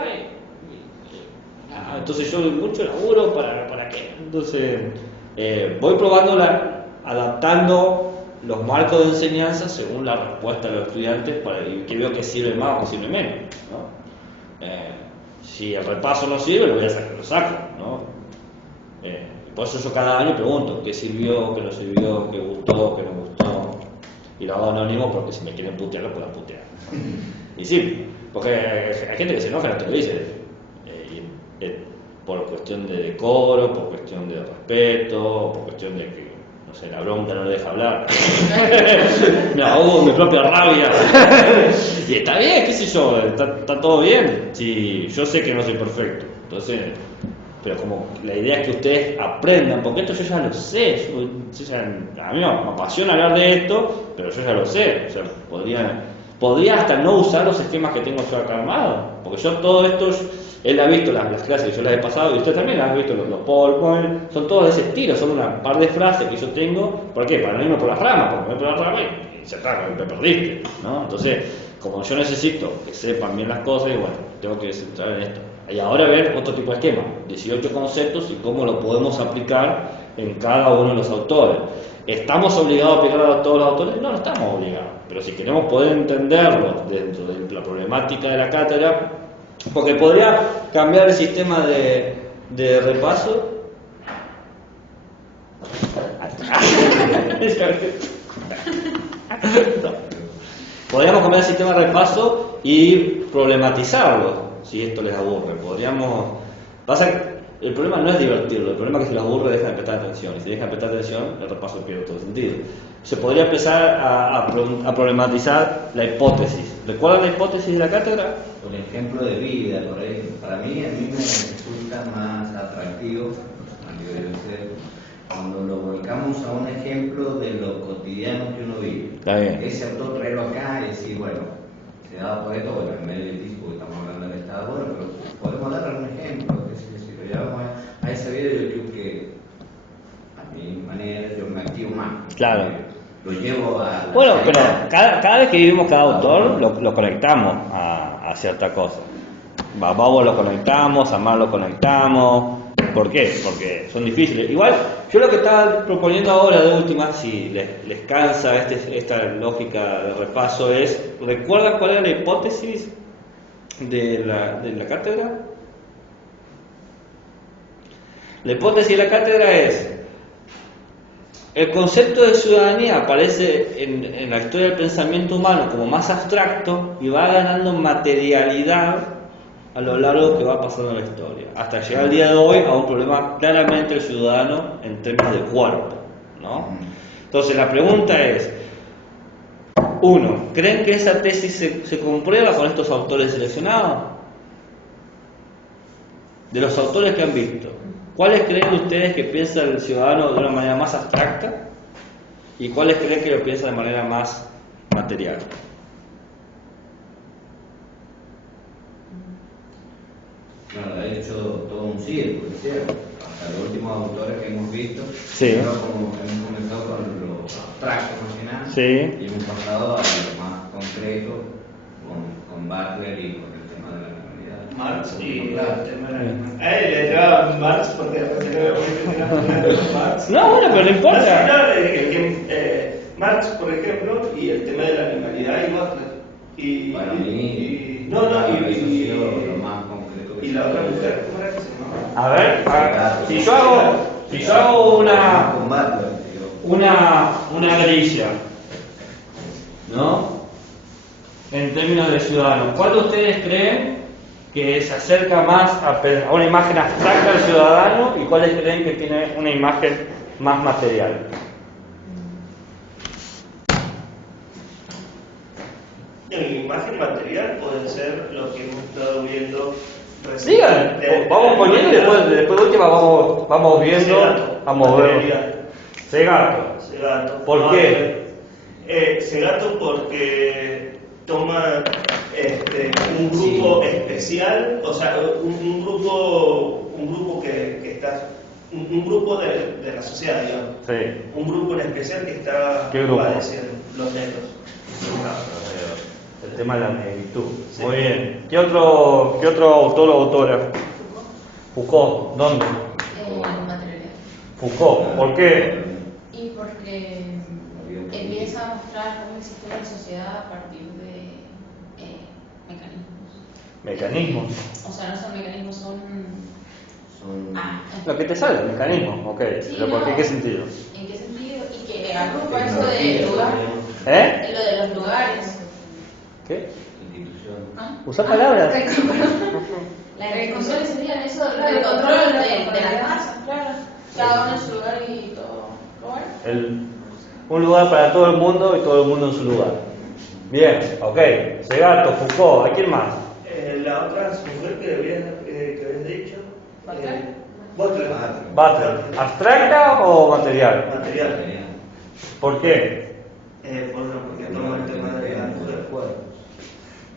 entonces yo mucho laburo, ¿para qué? Entonces voy probando adaptando los marcos de enseñanza según la respuesta de los estudiantes y que veo que sirve más o que sirve menos, ¿no? Si el repaso no sirve, lo saco, ¿no? Por eso yo cada año pregunto qué sirvió, qué no sirvió, qué gustó, qué no gustó, y lo hago anónimo porque si me quieren putear lo puedan putear. Y sí, porque hay gente que se enoja en lo que lo dice, por cuestión de decoro, por cuestión de respeto, por cuestión de que la bronca no le deja hablar. Me ahogo en mi propia rabia. Y está bien, qué sé yo, está todo bien. Sí, yo sé que no soy perfecto. Entonces, pero como la idea es que ustedes aprendan, porque esto yo ya lo sé. A mí me apasiona hablar de esto, pero yo ya lo sé. O sea, podría hasta no usar los esquemas que tengo yo acá armados. Porque yo todo esto, él ha visto las clases que yo las he pasado y usted también las ha visto, los PowerPoint, son todos de ese estilo, son una par de frases que yo tengo. ¿Por qué? Para no irme por las ramas, porque me voy por las ramas y ya está, me perdiste, ¿no? Entonces, como yo necesito que sepan bien las cosas, y bueno, tengo que centrar en esto. Y ahora ver otro tipo de esquema, 18 conceptos y cómo lo podemos aplicar en cada uno de los autores. ¿Estamos obligados a aplicar a todos los autores? No, no estamos obligados, pero si queremos poder entenderlo dentro de la problemática de la cátedra, porque podría cambiar el sistema de repaso. Podríamos cambiar el sistema de repaso y problematizarlo, si esto les aburre. El problema no es divertirlo, el problema es que si les aburre dejan de prestar atención, y si dejan de prestar atención el repaso pierde todo sentido. Se podría empezar a problematizar la hipótesis. ¿Recuerdan la hipótesis de la cátedra? Por ejemplo de vida, por ahí. Para mí, a mí me resulta más atractivo, a nivel de ser, cuando lo volcamos a un ejemplo de lo cotidiano que uno vive. Está bien. Ese autor traerlo acá y decir, bueno, se da por esto, bueno, en medio del disco estamos hablando del Estado, bueno, pero podemos dar algún ejemplo, que si lo llevamos a ese video, yo creo que a mi manera yo me activo más. Claro. Lo llevo a... Bueno, pero cada vez que vivimos cada autor, lo conectamos a cierta cosa. Babo lo conectamos, Amar lo conectamos. ¿Por qué? Porque son difíciles. Igual, yo lo que estaba proponiendo ahora de última, si les cansa esta lógica de repaso, es, ¿recuerdan cuál era la hipótesis de la cátedra? La hipótesis de la cátedra es: el concepto de ciudadanía aparece en la historia del pensamiento humano como más abstracto y va ganando materialidad a lo largo que va pasando la historia, hasta llegar al día de hoy a un problema claramente del ciudadano en términos de cuerpo, ¿no? Entonces la pregunta es, uno, ¿creen que esa tesis se comprueba con estos autores seleccionados? De los autores que han visto, ¿cuáles creen ustedes que piensa el ciudadano de una manera más abstracta? ¿Y cuáles creen que lo piensa de manera más material. Bueno, ha hecho todo un círculo, ¿cierto? Hasta los últimos autores que hemos visto, Sí. primero como hemos comenzado con lo abstracto más que nada, Sí. y hemos pasado a lo más concreto con Butler y con el tema de la normalidad. Marx y Claro. el tema de la animalidad. Le entraba Marx porque después tenía Marx. No, bueno, pero no importa. Marx, por ejemplo, y el tema de la animalidad y Butler. Y, Para mí, no, eso ha sido y lo más concreto que y la otra mujer, ¿cómo era que se llamaba? A ver, si yo hago Con Butler, digo. una grilla, ¿no? En términos de ciudadano, ¿cuál de ustedes creen que se acerca más a una imagen abstracta del ciudadano y cuáles creen que tiene una imagen más material? La imagen material puede ser lo que hemos estado viendo recién. Sigan, vamos poniendo y después de última vamos viendo, vamos a ver. Segato. Segato. ¿Por qué? Segato porque toma un grupo especial, o sea, un grupo que está, un grupo de la sociedad, digamos. Sí. Un grupo en especial que está ¿Qué grupo? padeciendo, los negros. El tema de la negritud. Sí. Muy bien. ¿Qué otro autor o autora? Foucault. ¿Dónde? Materialidad. Foucault. ¿Por qué? Y porque empieza a mostrar cómo existe una sociedad a partir de mecanismos. Mecanismos. O sea, no son mecanismos, son... Lo que te sale, mecanismo. Ok. Sí, ¿Pero por qué? no. ¿Qué sentido? ¿En qué sentido? Y que agrupa eso de lugar. ¿Eh? Lo de los lugares. ¿Qué? Institución. Usa palabras. Las instituciones serían eso del control de las masas, claro. Cada uno en su lugar y todo. Bueno. Un lugar para todo el mundo y todo el mundo en su lugar. Bien, ok. Segato, Foucault, ¿a quién más? La otra mujer que habías dicho. Butler. Butler. ¿Abstracta o material? Material. ¿Por qué? Porque toma el tema de la mujer.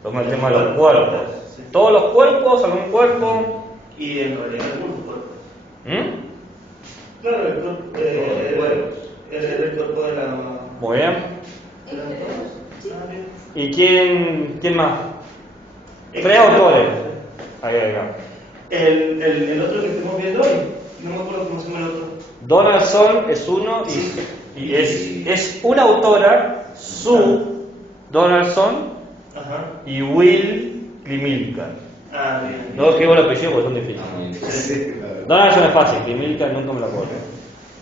Toma el tema de los cuerpos. Sí. ¿Todos los cuerpos? ¿Algún cuerpo? Y en realidad algunos cuerpos. ¿Mm? Claro, el cuerpo el cuerpo de la... Muy bien. Ah, bien. ¿Y quién más? Tres autores. Ahí. El otro que estamos viendo hoy, no me acuerdo cómo se llama el otro. Donaldson es uno y es una autora, Sue Donaldson Ajá. y Will Klimilka. Ah, bien. No escribo el apellido porque son difíciles. Donaldson es fácil, Klimilka nunca me lo acuerdo.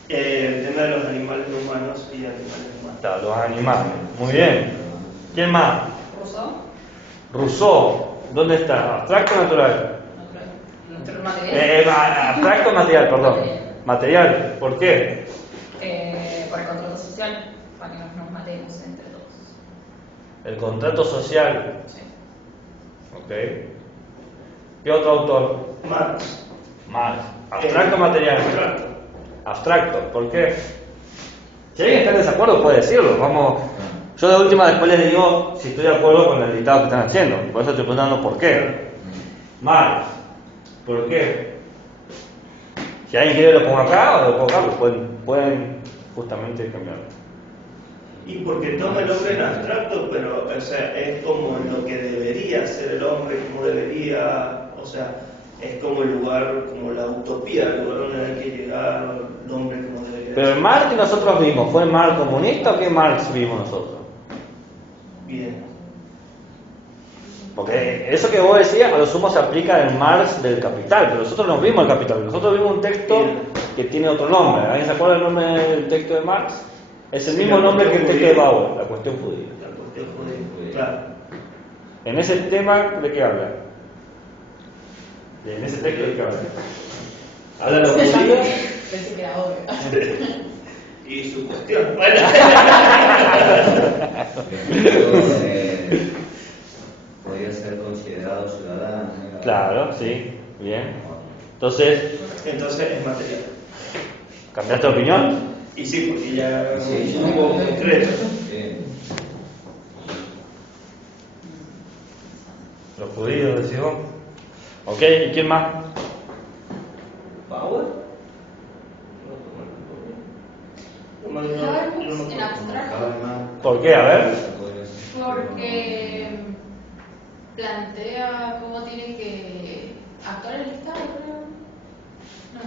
El tema de los animales no humanos y animales humanos. Está, los animales. Muy bien. ¿Quién más? Rousseau. ¿Dónde está? ¿Abstracto o natural? Abstracto o material, perdón. Material. ¿Por qué? Por el contrato social, para que nos matemos entre todos. El contrato social. Sí. Ok. ¿Qué otro autor? Marx. Marx. ¿Abstracto o material? Abstracto. Abstracto. ¿Por qué? Si alguien está en desacuerdo puede decirlo. Vamos. Yo de última después les digo si estoy de acuerdo con el dictado que están haciendo. Por eso estoy preguntando por qué. Marx. ¿Por qué? Si alguien quiere lo pongo acá o lo pongo acá, pues pueden justamente cambiarlo. Y porque toma el hombre en abstracto, pero o sea, es como lo que debería ser el hombre, como debería, o sea, es como el lugar, como la utopía, el lugar donde hay que llegar, el hombre como debería Pero el Marx que nosotros vimos, ¿fue el Marx comunista o qué Marx vimos nosotros? Bien. Porque eso que vos decías, a lo sumo se aplica en Marx del Capital, pero nosotros no vimos el Capital, nosotros vimos un texto que tiene otro nombre. ¿Alguien se acuerda del nombre del texto de Marx? Es el mismo nombre que el texto de Bauer, la cuestión judía. La cuestión judía, claro. En ese tema, ¿de qué habla? En ese texto, ¿de qué habla? Habla de los judíos. Pensé que era obvio. Y su cuestión. Bueno. Podría ser considerado ciudadano. Claro, sí, bien. Entonces, Es material. ¿cambiaste de opinión? Y sí, porque ya Sí, un poco concreto. Bien. judíos, decís vos. Ok, ¿y quién más? Power. Habermas en abstracto, ¿Por qué? A ver. porque plantea cómo tiene que actuar el Estado, creo. No,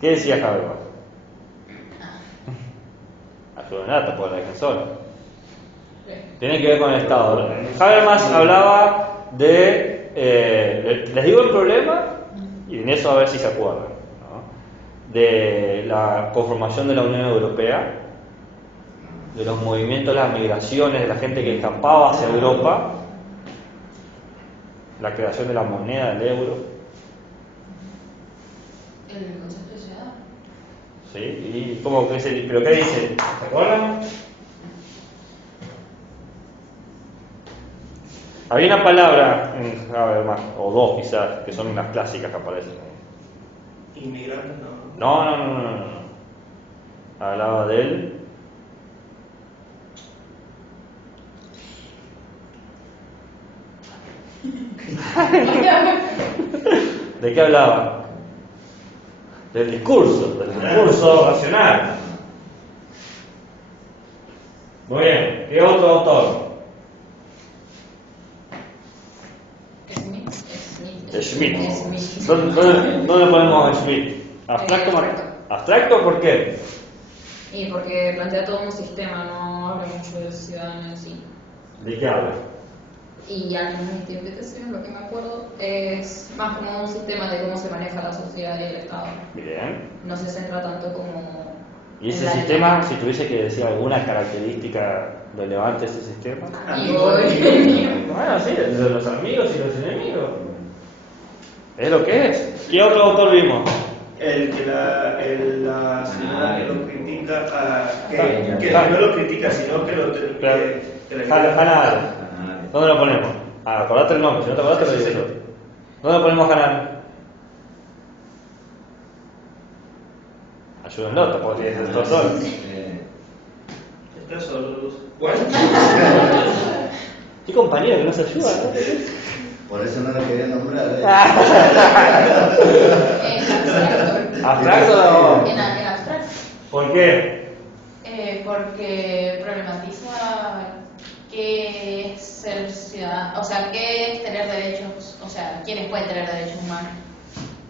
¿Qué decía Habermas? Ayudonata, por la defensora. Tiene que ver con el Estado. Habermas hablaba de. Les digo el problema y en eso a ver si se acuerdan, ¿no? De la conformación de la Unión Europea, de los movimientos, las migraciones, de la gente que escapaba hacia Europa, la creación de la moneda, del euro. el concepto de ciudad. ¿Sí? ¿Y cómo que se, pero qué dice? ¿Se acuerdan? Había una palabra en Habermas, o dos quizás, que son las clásicas que aparecen. Inmigrantes, no. No. Hablaba de él. ¿De qué hablaba? Del discurso racional. Muy bien, ¿qué otro autor? Schmitt. ¿Dónde ponemos a Schmitt? ¿Abstracto? ¿Abstracto por qué? Y porque plantea todo un sistema, no habla mucho del ciudadano en sí. ¿De qué habla? Y al menos mi interpretación, lo que me acuerdo, es más como un sistema de cómo se maneja la sociedad y el Estado. Bien. No se centra tanto como... ¿Y ese en la sistema, idea. si tuviese que decir alguna característica relevante de ese sistema? Amigo, Bueno, sí, de los amigos y los enemigos. Es lo que es. ¿Qué otro autor vimos? El que la señora que lo critica, que Ah. no lo critica, sino que lo que le Hannah Arendt. ¿Dónde lo ponemos? Ah, acordate el nombre, si no te acordaste lo digo yo. ¿Dónde lo ponemos Hannah Arendt? Ayúdenlo, tampoco tiene que ser todo solo. Está solo, Luz. Bueno. ¿Qué compañero que no se ayuda, no? Por eso no lo quería nombrar. Abstracto. ¿Abstracto? En abstracto. ¿Por qué? Porque problematiza qué es ser ciudadano, o sea, qué es tener derechos, o sea, quiénes pueden tener derechos humanos.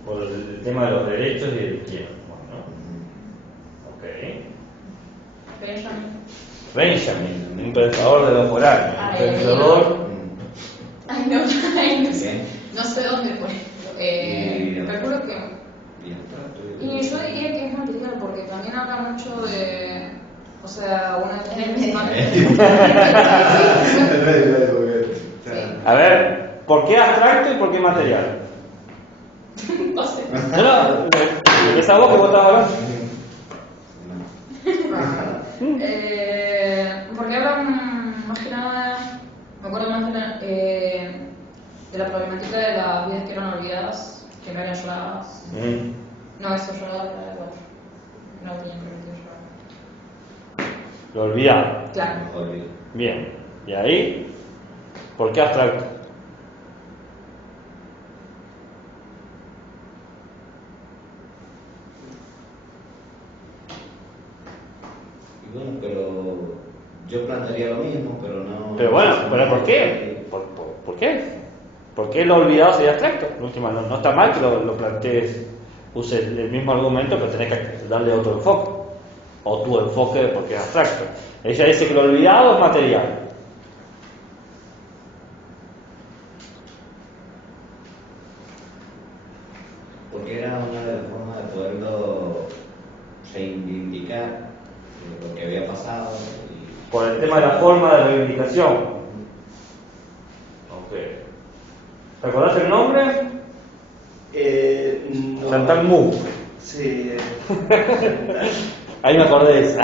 Por el tema de los derechos y de quién. Bueno, ok. Benjamin, un pensador de lo moral, un Ay, pensador. Ay, no, no sé, Bien. no sé dónde fue. recuerdo que... Bien. Y yo diría que es material porque también habla mucho de... O sea, una de las principales... A ver, ¿por qué abstracto y por qué material? No sé. No, empezá vos que vos estabas hablando. Porque hablan más que nada, me acuerdo más de la problemática de las vidas que eran olvidadas, que no eran lloradas. No, eso llorado era de otro. No tenían permitido llorar. Lo olvidaba. Claro. Bien. ¿Y ahí? ¿Por qué abstracto? Y bueno, pero yo plantearía lo mismo, pero no. Pero bueno, ¿pero por qué? ¿Por qué? ¿Por qué lo olvidado sería abstracto? En última, no está mal que lo plantees, uses el mismo argumento, pero tenés que darle otro enfoque. O tu enfoque de por qué es abstracto. Ella dice que lo olvidado es material. Porque era una de las formas de poderlo reivindicar lo que había pasado. Por el tema de la forma de reivindicación. Ok. ¿Te acordás el nombre? No. Chantal Mouffe. Sí. Ahí me acordé de esa.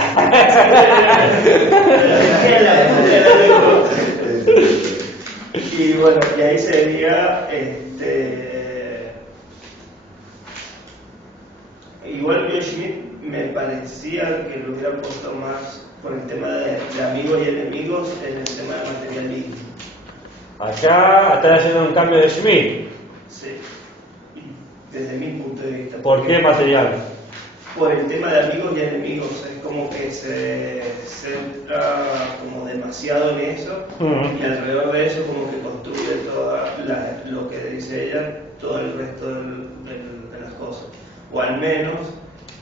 Y bueno, y ahí sería igual Bill Schmidt me parecía que lo hubiera puesto más por el tema de amigos y enemigos en el tema del materialismo. Acá están haciendo un cambio de Schmidt. Sí. Desde mi punto de vista. ¿Por qué material? Por el tema de amigos y enemigos, es como que se centra como demasiado en eso y alrededor de eso como que construye lo que dice ella, todo el resto de las cosas. O al menos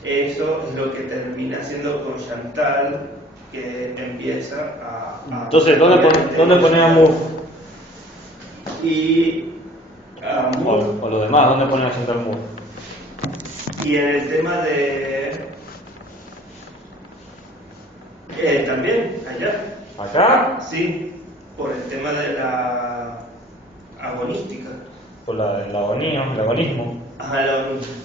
eso es lo que termina haciendo con Chantal, que empieza a Entonces, ¿dónde ponía Moore? Y a Moore. O lo demás, ¿dónde ponía Chantal Moore? Y en el tema de... también, allá. ¿Acá? Sí, por el tema de la agonística. Por la agonía, el agonismo. Ajá, la agonística.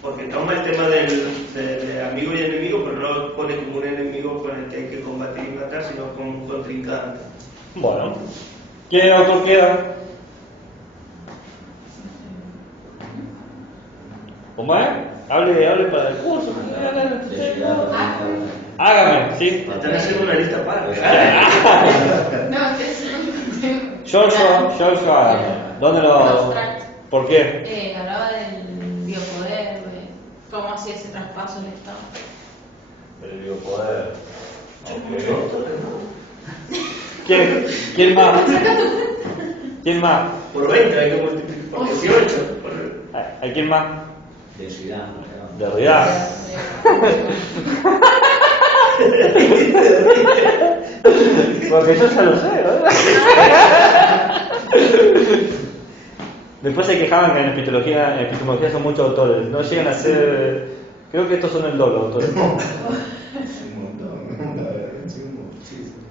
Porque toma el tema de amigo y enemigo, pero no lo pone como un enemigo con el que hay que combatir y matar, sino como un contrincante. Bueno, ¿qué autor queda? ¿Cómo es? Hable para el curso. Hágame, sí. Están haciendo una lista para. No, que es Giorgio Agamben. ¿Dónde lo...? Abstract. ¿Por qué? Hablaba del biopoder, de cómo hacía ese traspaso del Estado. El biopoder. Okay. ¿Quién más? ¿Quién más? Por 20 hay que multiplicar. Por 18. ¿Hay quién más? De ciudad. Derrida. Porque yo ya lo sé, ¿verdad? Después se quejaban que en epistemología son muchos autores. No llegan a ser. Creo que estos son el doble autores.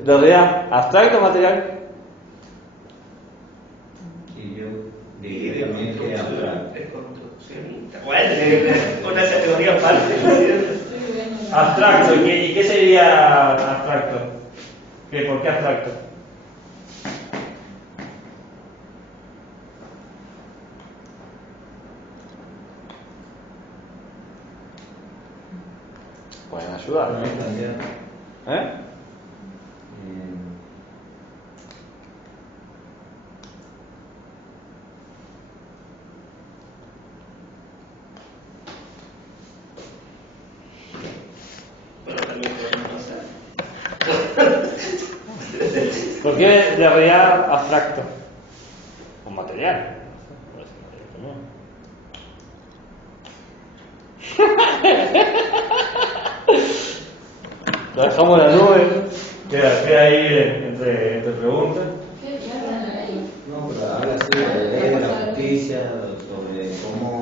Derrida, abstracto material. Y yo diría también que abstracto. Es construccionista. Bueno, es una categoría aparte. Abstracto. ¿Y qué sería abstracto? ¿Por qué abstracto? Pueden ayudar. ¿Eh? Pero también podemos hacer. ¿Por qué de realidad abstracto? Un material. Lo dejamos en la nube. Queda ahí entre preguntas. No, pero habla así de la ley de la justicia, sobre cómo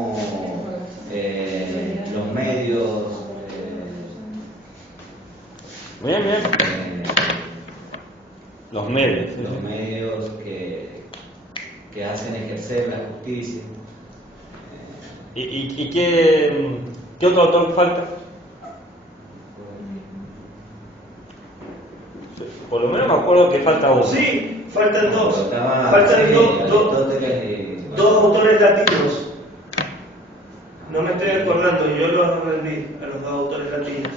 los medios. Bien. Los medios. Sí, Los sí. medios que hacen ejercer la justicia. ¿Y qué otro autor falta? Por lo menos me acuerdo que falta uno. Sí, faltan dos. Faltaban Faltan Aristóteles dos autores latinos. No me estoy acordando, yo los rendí a los dos autores latinos.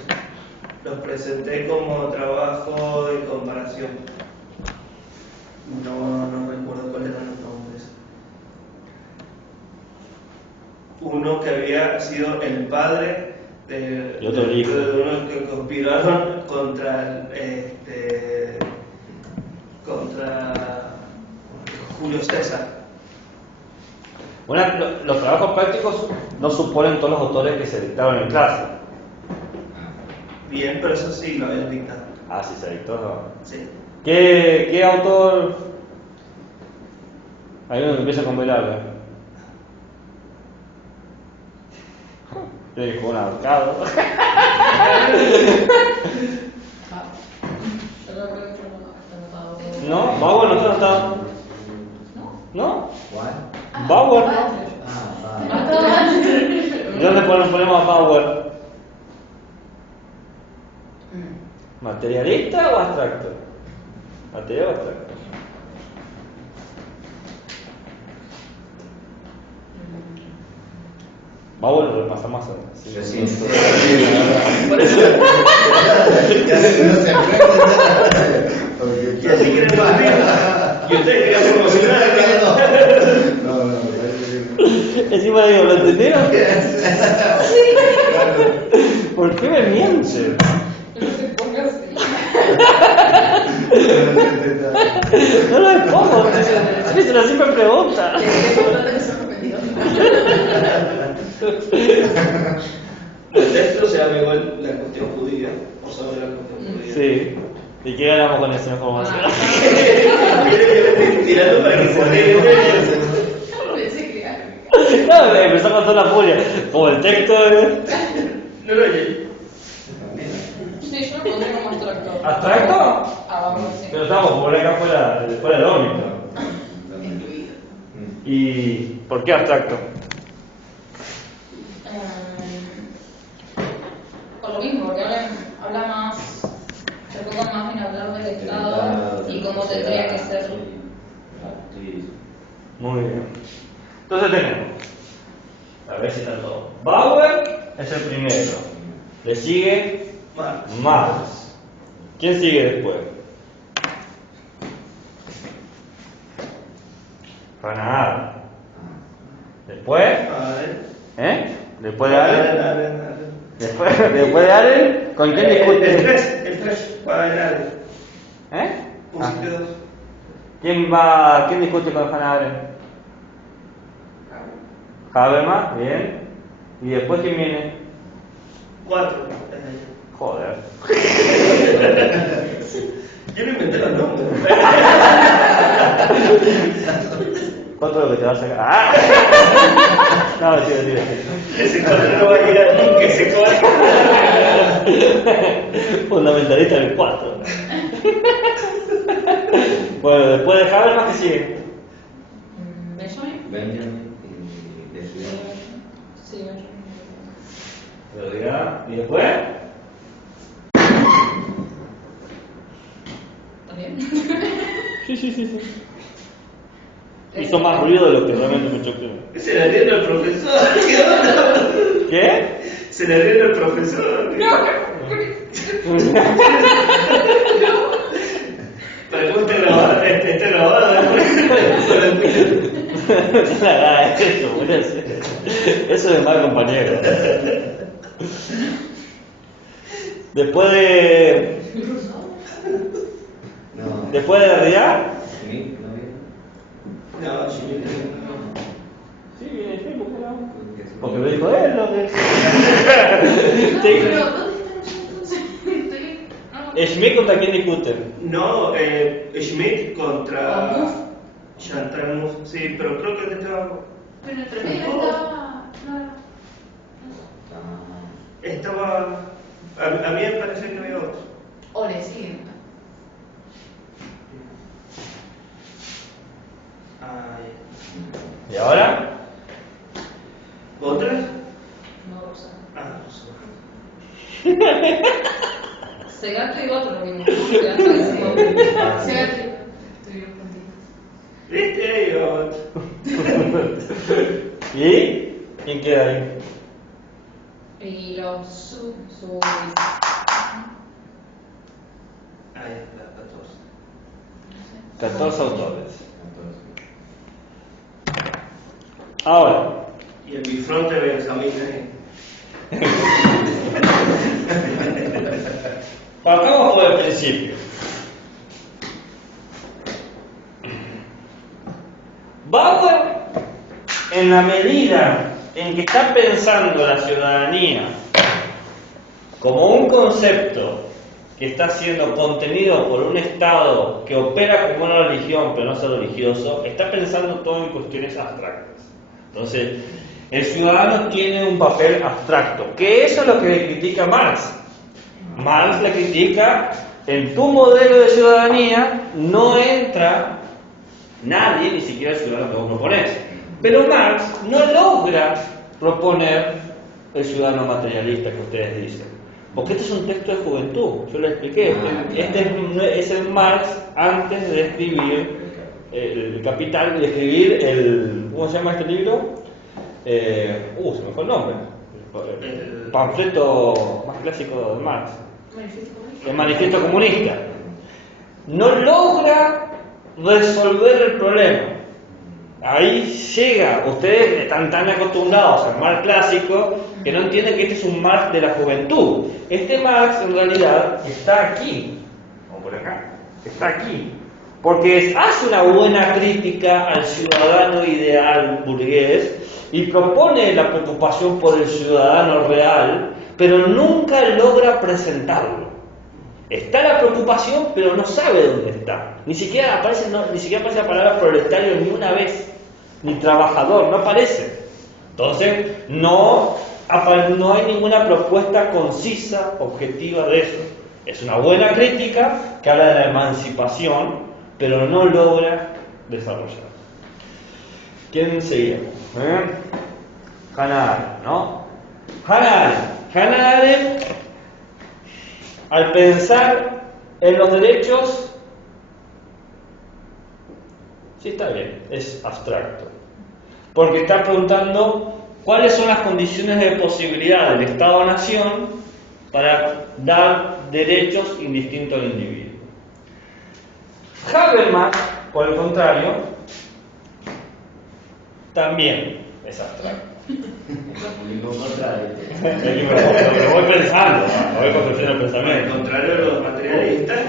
Los presenté como trabajo de comparación. No recuerdo cuáles eran los nombres. Uno que había sido el padre Y otro el hijo. de uno que conspiraron contra Julio César. Bueno, los trabajos prácticos no suponen todos los autores que se dictaron en clase. Bien, pero eso sí lo habían dictado. Ah, sí, se dictó, no. Sí. ¿Qué autor? Hay uno que empieza con velarga. Yo digo un ahorcado. No, Bauer no está. ¿No? ¿Cuál? Bauer no. Ah, ¿De dónde ponemos a Bauer? ¿Materialista o abstracto? ¿Material o abstracto? Bauer lo repasamos así. yo sí. Por eso. Ya no se aprende nada. Y así quieren dormir. encima digo, ¿lo entendieron? ¿Por qué me mienten? No se ponga así. No lo expongo, se lo siempre pregunta. Es importante que se arrepentido. El texto se llama igual la cuestión judía, por sobre la cuestión judía. Sí. ¿Y qué ganamos con esa información? Tirando para que se ríen Pensé que era. No, empezó con toda la furia. Como el texto de... No lo Sí, yo lo pondría como abstracto. ¿Abstracto? Ah, vamos, sí. Pero estamos por acá fuera del órbita. ¿Y por qué abstracto? Por lo mismo, porque habla más, se enfoca más en hablar del Estado y cómo tendría que ser. Muy bien. Entonces tenemos, a ver si está todo. Bauer es el primero. Le sigue Marx. ¿Quién sigue después? Hannah Arendt. Después, ¿eh? Después de Arendt. Después de Arendt, ¿con quién discute? El 3 para el Arendt. ¿Eh? Pusiste 2. ¿Quién discute con Hannah Arendt? Habermas, bien. ¿Y después quién viene? 4. Joder. Yo no inventé los nombres. ¿Cuánto es lo que te va a sacar? ¡Ah! No, mentira. Ese 4 no va a llegar nunca, ese 4. Fundamentalista del 4. Bueno, después de Habermas, ¿qué sigue? ¿Benjamin? Benjamin y de ciudad. Sí, Benjamin. Pero dirá, ¿y después? ¿Está bien? Sí. Hizo más ruido de lo que realmente me chocó. Se le atiende al profesor. ¿Qué onda? ¿Qué? Se le atiende al profesor. Para cómo está grabado, está grabado. Eso, boludo. Eso es mal compañero. Después de. No. Después de Derrida. Schmidt, ¿no viene? No, Schmidt. Sí, viene Schmidt, ¿por qué no? Porque es- Porque lo dijo él, ¿no? No, Sí. pero ¿dónde están entonces? No. Schmidt contra quién discuten. No, Schmidt contra Mouffe. Chantal Mouffe. Sí, pero creo que estaba. Pero entre medio estaba. Estaba. A mí me parece que había otro. O le siguen. Ay. ¿Y ahora? ¿Otras? No lo sé. Ah, no sé. Segato y otro lo mismo. Segato y Simón. Segatri. Estuvieron contigo. ¿Viste? Ahí va otro. ¿Y? ¿Quién queda ahí? Y los su. Ahí está, 14. 14 autores. Ahora, Y el bifronte de Benjamín ahí. partamos por el principio. Bauer, en la medida en que está pensando la ciudadanía como un concepto que está siendo contenido por un Estado que opera como una religión pero no es religioso, está pensando todo en cuestiones abstractas. Entonces, el ciudadano tiene un papel abstracto, que eso es lo que le critica Marx. Marx le critica, en tu modelo de ciudadanía no entra nadie, ni siquiera el ciudadano que vos proponés. Pero Marx no logra proponer el ciudadano materialista que ustedes dicen. Porque este es un texto de juventud, yo lo expliqué. Este es el Marx antes de escribir el Capital y de escribir el. ¿Cómo se llama este libro? Se me fue el nombre. El panfleto más clásico de Marx. El Manifiesto Comunista. No logra resolver el problema. ahí llega. Ustedes están tan acostumbrados al Marx clásico que no entienden que este es un Marx de la juventud. Este Marx en realidad está aquí, o por acá, está aquí, porque hace una buena crítica al ciudadano ideal burgués y propone la preocupación por el ciudadano real, pero nunca logra presentarlo. Está la preocupación, pero no sabe dónde está. Ni siquiera aparece la palabra proletario ni una vez, ni trabajador, no aparece. Entonces, no hay ninguna propuesta concisa, objetiva de eso. Es una buena crítica que habla de la emancipación, pero no logra desarrollar. ¿Quién seguimos? Hannah Arendt, ¿no? Hannah Arendt, al pensar en los derechos, sí está bien, es abstracto, porque está preguntando cuáles son las condiciones de posibilidad del Estado-Nación para dar derechos indistintos al individuo. Habermas, por el contrario, también es abstracto. Lo contrario. Lo voy pensando, lo voy construyendo el Al pensamiento. contrario de los materialistas.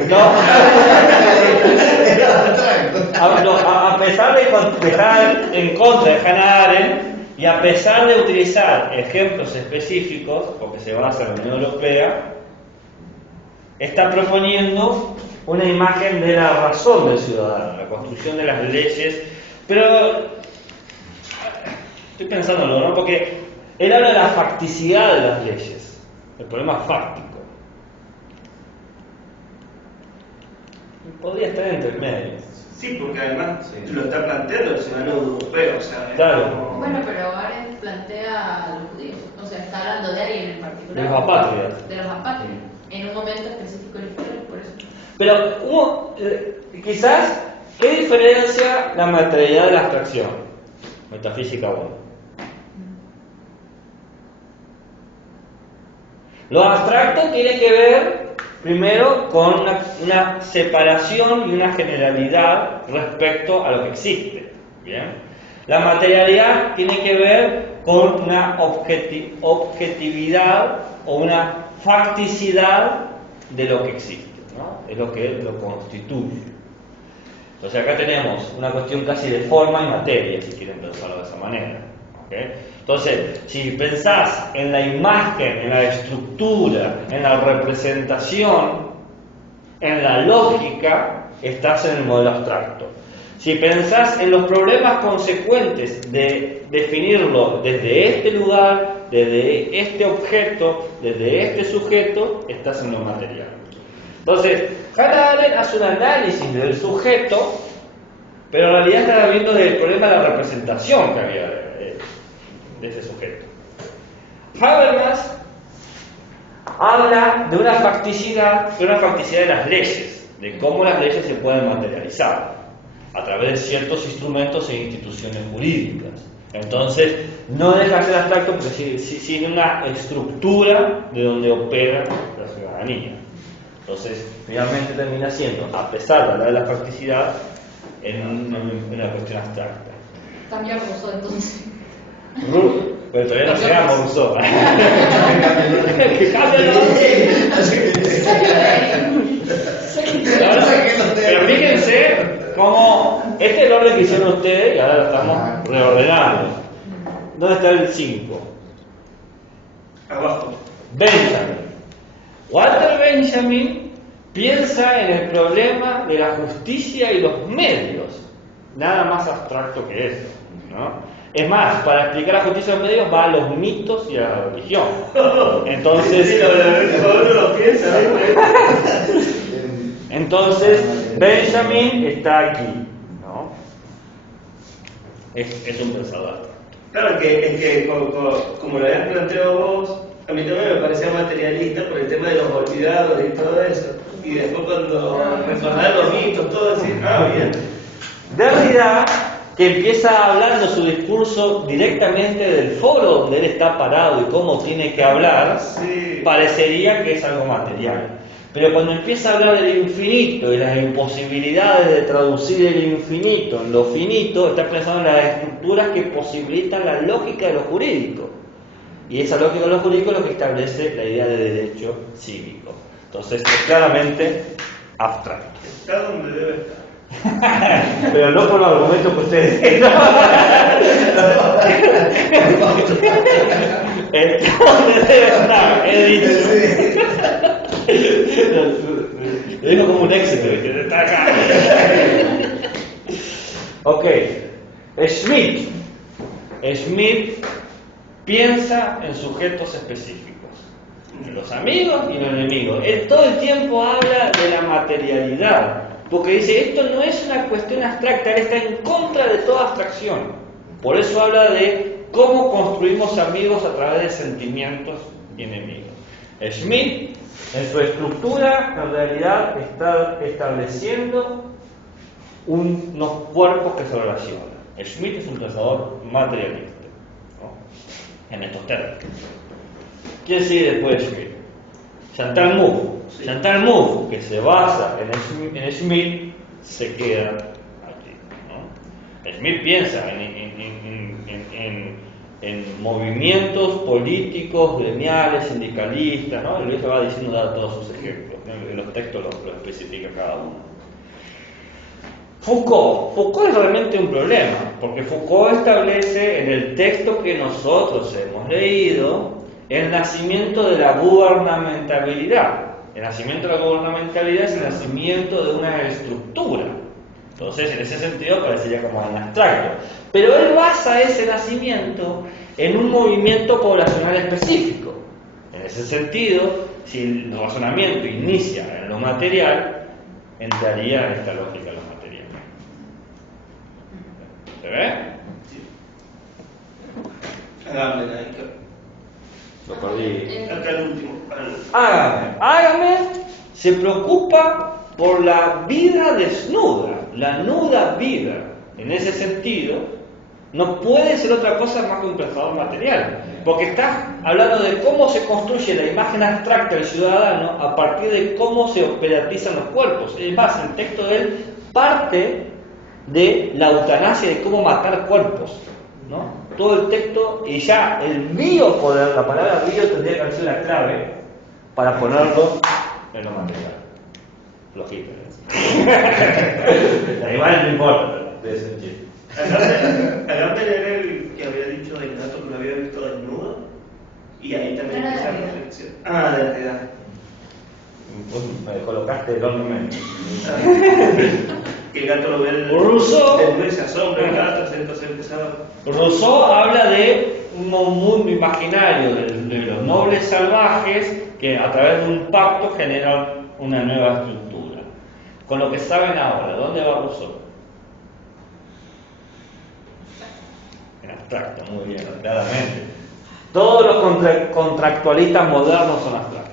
A pesar de estar en contra de Hannah Arendt y a pesar de utilizar ejemplos específicos, porque se basa en la Unión Europea, está proponiendo una imagen de la razón del ciudadano, la construcción de las leyes, pero estoy pensándolo, ¿no? Porque él habla de la facticidad de las leyes, el problema fáctico. Podría estar entre el medio. Sí, porque además lo está planteando el ciudadano europeo, o sea, es Claro. como- Bueno, pero Arendt plantea a los judíos, o sea, está hablando de alguien en particular. De los apátridas. De los apátridas, en un momento específico de la historia, por eso. Pero quizás, ¿qué diferencia la materialidad de la abstracción? Metafísica 1. Lo abstracto tiene que ver primero con una separación y una generalidad respecto a lo que existe. ¿Bien? La materialidad tiene que ver con una objetividad o una facticidad de lo que existe, ¿no? Es lo que lo constituye. Entonces acá tenemos una cuestión casi de forma y materia, si quieren pensarlo de esa manera. ¿Okay? Entonces, si pensás en la imagen, en la estructura, en la representación, en la lógica, estás en el modelo abstracto. Si pensás en los problemas consecuentes de definirlo desde este lugar, desde este objeto, desde este sujeto, estás en lo material. Entonces, Hannah Arendt hace un análisis del sujeto, pero en realidad está viendo del problema de la representación que había de ese sujeto. Habermas habla de una facticidad de las leyes, de cómo las leyes se pueden materializar a través de ciertos instrumentos e instituciones jurídicas. Entonces, no deja de ser abstracto porque sigue una estructura de donde opera la ciudadanía. Entonces, finalmente termina siendo, a pesar de hablar de la facticidad, en una cuestión abstracta. Cambiar Rousseau entonces. Pero todavía no llegamos a Rousseau. Pero fíjense cómo este es el orden que hicieron ustedes y ahora lo estamos reordenando. ¿Dónde está el 5? Abajo. Benjamin. Walter Benjamin piensa en el problema de la justicia y los medios. Nada más abstracto que eso, ¿no? Es más, para explicar la justicia y los medios va a los mitos y a la religión. Entonces, Sí, uno lo piensa, entonces Benjamin está aquí, ¿no? Es un pensador. Claro, es que como lo habías planteado vos, a mí también me parecía materialista por el tema de los olvidados y todo eso. Y después cuando recordar los mitos, todo así, bien. Derrida, que empieza hablando su discurso directamente del foro donde él está parado y cómo tiene que hablar, Sí. parecería que es algo material. Pero cuando empieza a hablar del infinito y las imposibilidades de traducir el infinito en lo finito, está pensando en las estructuras que posibilitan la lógica de lo jurídico. Y esa lógica de lo jurídico es lo que establece la idea de derecho cívico. Entonces es claramente abstracto. Está donde debe estar. Pero no por los argumentos que ustedes dicen. Está donde debe estar, he dicho. Lo digo como un éxito, que está acá. Ok, Schmitt piensa en sujetos específicos, en los amigos y los enemigos. Él todo el tiempo habla de la materialidad, porque dice, esto no es una cuestión abstracta, él está en contra de toda abstracción. Por eso habla de cómo construimos amigos a través de sentimientos y enemigos. Schmitt, en su estructura, en realidad está estableciendo unos cuerpos que se relacionan. Schmitt es un pensador materialista, ¿no? En estos términos. ¿Quién sigue después de Schmitt? Chantal Mouffe. Sí. Chantal Mouffe, que se basa en Schmitt, se queda aquí, ¿no? Schmitt piensa en movimientos políticos, gremiales, sindicalistas, ¿no? Y luego va diciendo, da todos sus ejemplos, ¿no? En los textos lo especifica cada uno. Foucault es realmente un problema, porque Foucault establece en el texto que nosotros hemos leído el nacimiento de la gubernamentabilidad. El nacimiento de la gubernamentabilidad es el nacimiento de una estructura. Entonces, en ese sentido, parecería como en abstracto. Pero él basa ese nacimiento en un movimiento poblacional específico. En ese sentido, si el razonamiento inicia en lo material, entraría en esta lógica de lo material. ¿Se ve? Sí. Hágame, Lo perdí. acá el último. Hágame se preocupa por la vida desnuda, la nuda vida. En ese sentido, no puede ser otra cosa más que un pensador material, porque está hablando de cómo se construye la imagen abstracta del ciudadano a partir de cómo se operatizan los cuerpos. Es más, el texto de él parte de la eutanasia, de cómo matar cuerpos, ¿no? Todo el texto, y ya el biopoder, la palabra bio tendría que haber sido la clave para ponerlo en lo material. Lógica. Igual no importa, pero debe ser chiste. Acá de leer el que había dicho del gato que lo había visto desnudo, y ahí también empieza la reflexión. De la edad. Me colocaste enormemente. Que el gato lo ve Rousseau. después se asombra el gato, entonces empezaba. Rousseau habla de un mundo imaginario de los nobles salvajes que a través de un pacto generan una nueva estructura. Con lo que saben ahora, ¿dónde va Rousseau? En abstracto, muy bien, claramente. Todos los contractualistas modernos son abstractos.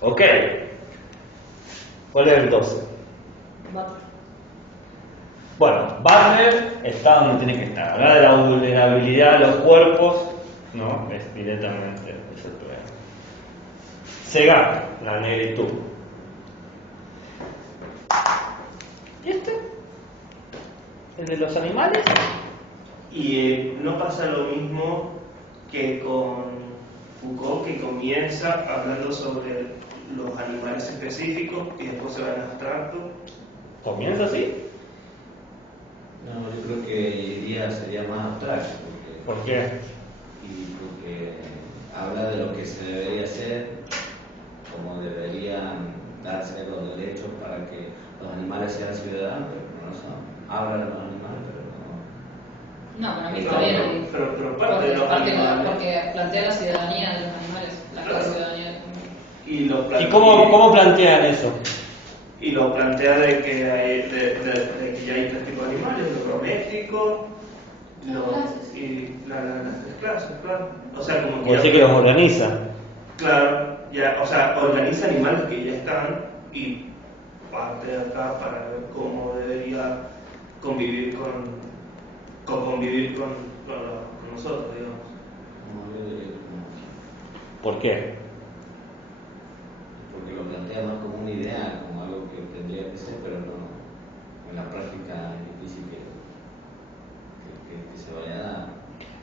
Ok. ¿Cuál es el 12? Bueno, Butler está donde tiene que estar. Hablar de la vulnerabilidad de los cuerpos, no, es directamente es el problema. Segar, la negritud. ¿Y este? ¿El de los animales? Y no pasa lo mismo que con Foucault, que comienza hablando sobre los animales específicos y después se va en abstracto. ¿Comienza así? No, yo creo que iría sería más abstracto. ¿Por qué? Porque habla de lo que se debería hacer, cómo deberían darse los derechos para que los animales sean ciudadanos, pero no lo son. Habla de los animales, pero no. No, para mí está bien. Pero parte de los animales. Porque plantea la ciudadanía de los animales, la ciudadanía del mundo. ¿Y cómo plantean eso? Y lo plantea de que de que ya hay tres tipos de animales, los domésticos y las clases, claro. O sea, como que. O sea que los organiza. Claro, ya, o sea, organiza animales que ya están y parte de acá para ver cómo debería convivir con nosotros, digamos. ¿Por qué?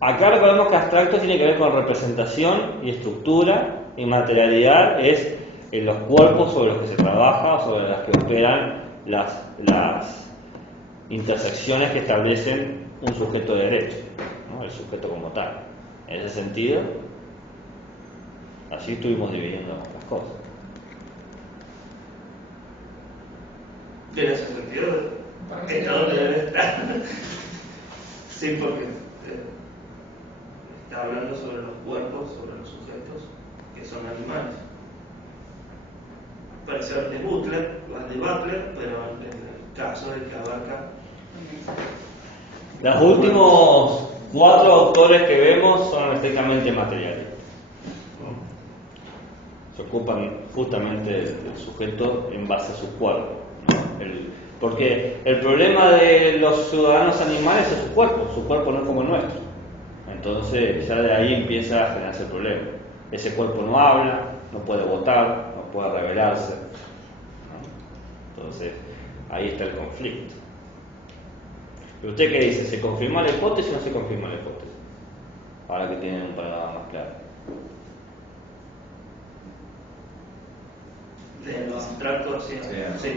Acá recordemos que abstracto tiene que ver con representación y estructura, y materialidad es en los cuerpos sobre los que se trabaja o sobre las que operan las intersecciones que establecen un sujeto de derecho, ¿no? El sujeto como tal. En ese sentido, así estuvimos dividiendo las cosas. Tiene ese sentido, está donde debe estar. Sí, porque está hablando sobre los cuerpos, sobre los sujetos, que son animales. Parece de Butler, pero en el caso del que abarca. Los últimos 4 autores que vemos son estrictamente materiales. Se ocupan justamente del sujeto en base a su cuerpo, ¿no? Porque el problema de los ciudadanos animales es su cuerpo no es como el nuestro. Entonces ya de ahí empieza a generarse el problema. Ese cuerpo no habla, no puede votar, no puede rebelarse, ¿no? Entonces ahí está el conflicto. ¿Pero usted qué dice? ¿Se confirma la hipótesis o no se confirma la hipótesis? Ahora que tienen un panorama más claro. De lo abstracto hacia. Sí.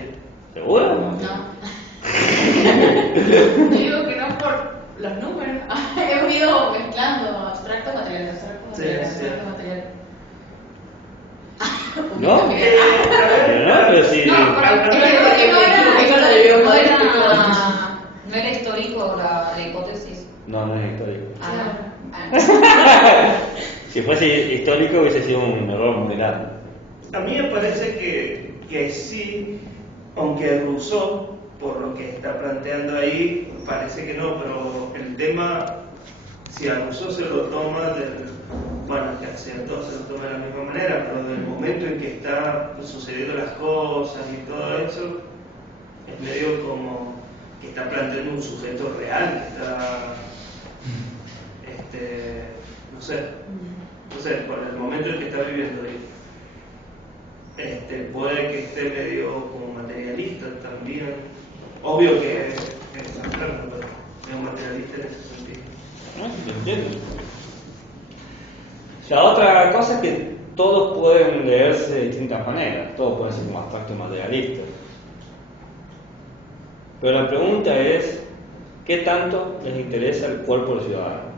¿Seguro? No. Digo que no por los números. He ido mezclando abstracto material, abstracto material, Sí, sí. abstracto material. ¿No? Pero no, pero sí. No, no era histórico la hipótesis. No, no es histórico. Ah, Si fuese histórico hubiese sido un error muy grande. A mí me parece que sí, aunque Rousseau, por lo que está planteando ahí, parece que no, pero el tema, si a Rousseau se lo toma bueno, que a todos se lo toma de la misma manera, pero del momento en que está sucediendo las cosas y todo eso, es medio como que está planteando un sujeto real, que está, no sé, por el momento en que está viviendo ahí. Puede que esté medio como materialista también. Obvio que es abstracto, pero es materialista en ese sentido. ¿No? ¿Lo entiendo? La otra cosa es que todos pueden leerse de distintas maneras, todos pueden ser como abstractos y materialistas. Pero la pregunta es, ¿qué tanto les interesa el cuerpo del ciudadano?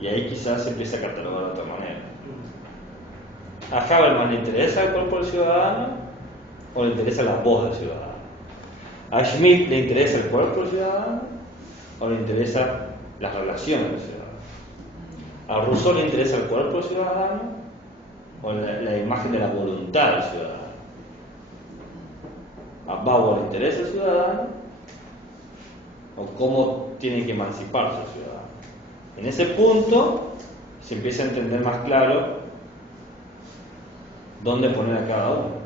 Y ahí quizás se empieza a catalogar de otra manera. ¿A Habermas le interesa el cuerpo del ciudadano o le interesa la voz del ciudadano? ¿A Schmitt le interesa el cuerpo del ciudadano o le interesan las relaciones del ciudadano? ¿A Rousseau le interesa el cuerpo del ciudadano o la imagen de la voluntad del ciudadano? ¿A Bauer le interesa el ciudadano o cómo tiene que emanciparse el ciudadano? En ese punto se empieza a entender más claro dónde poner a cada uno.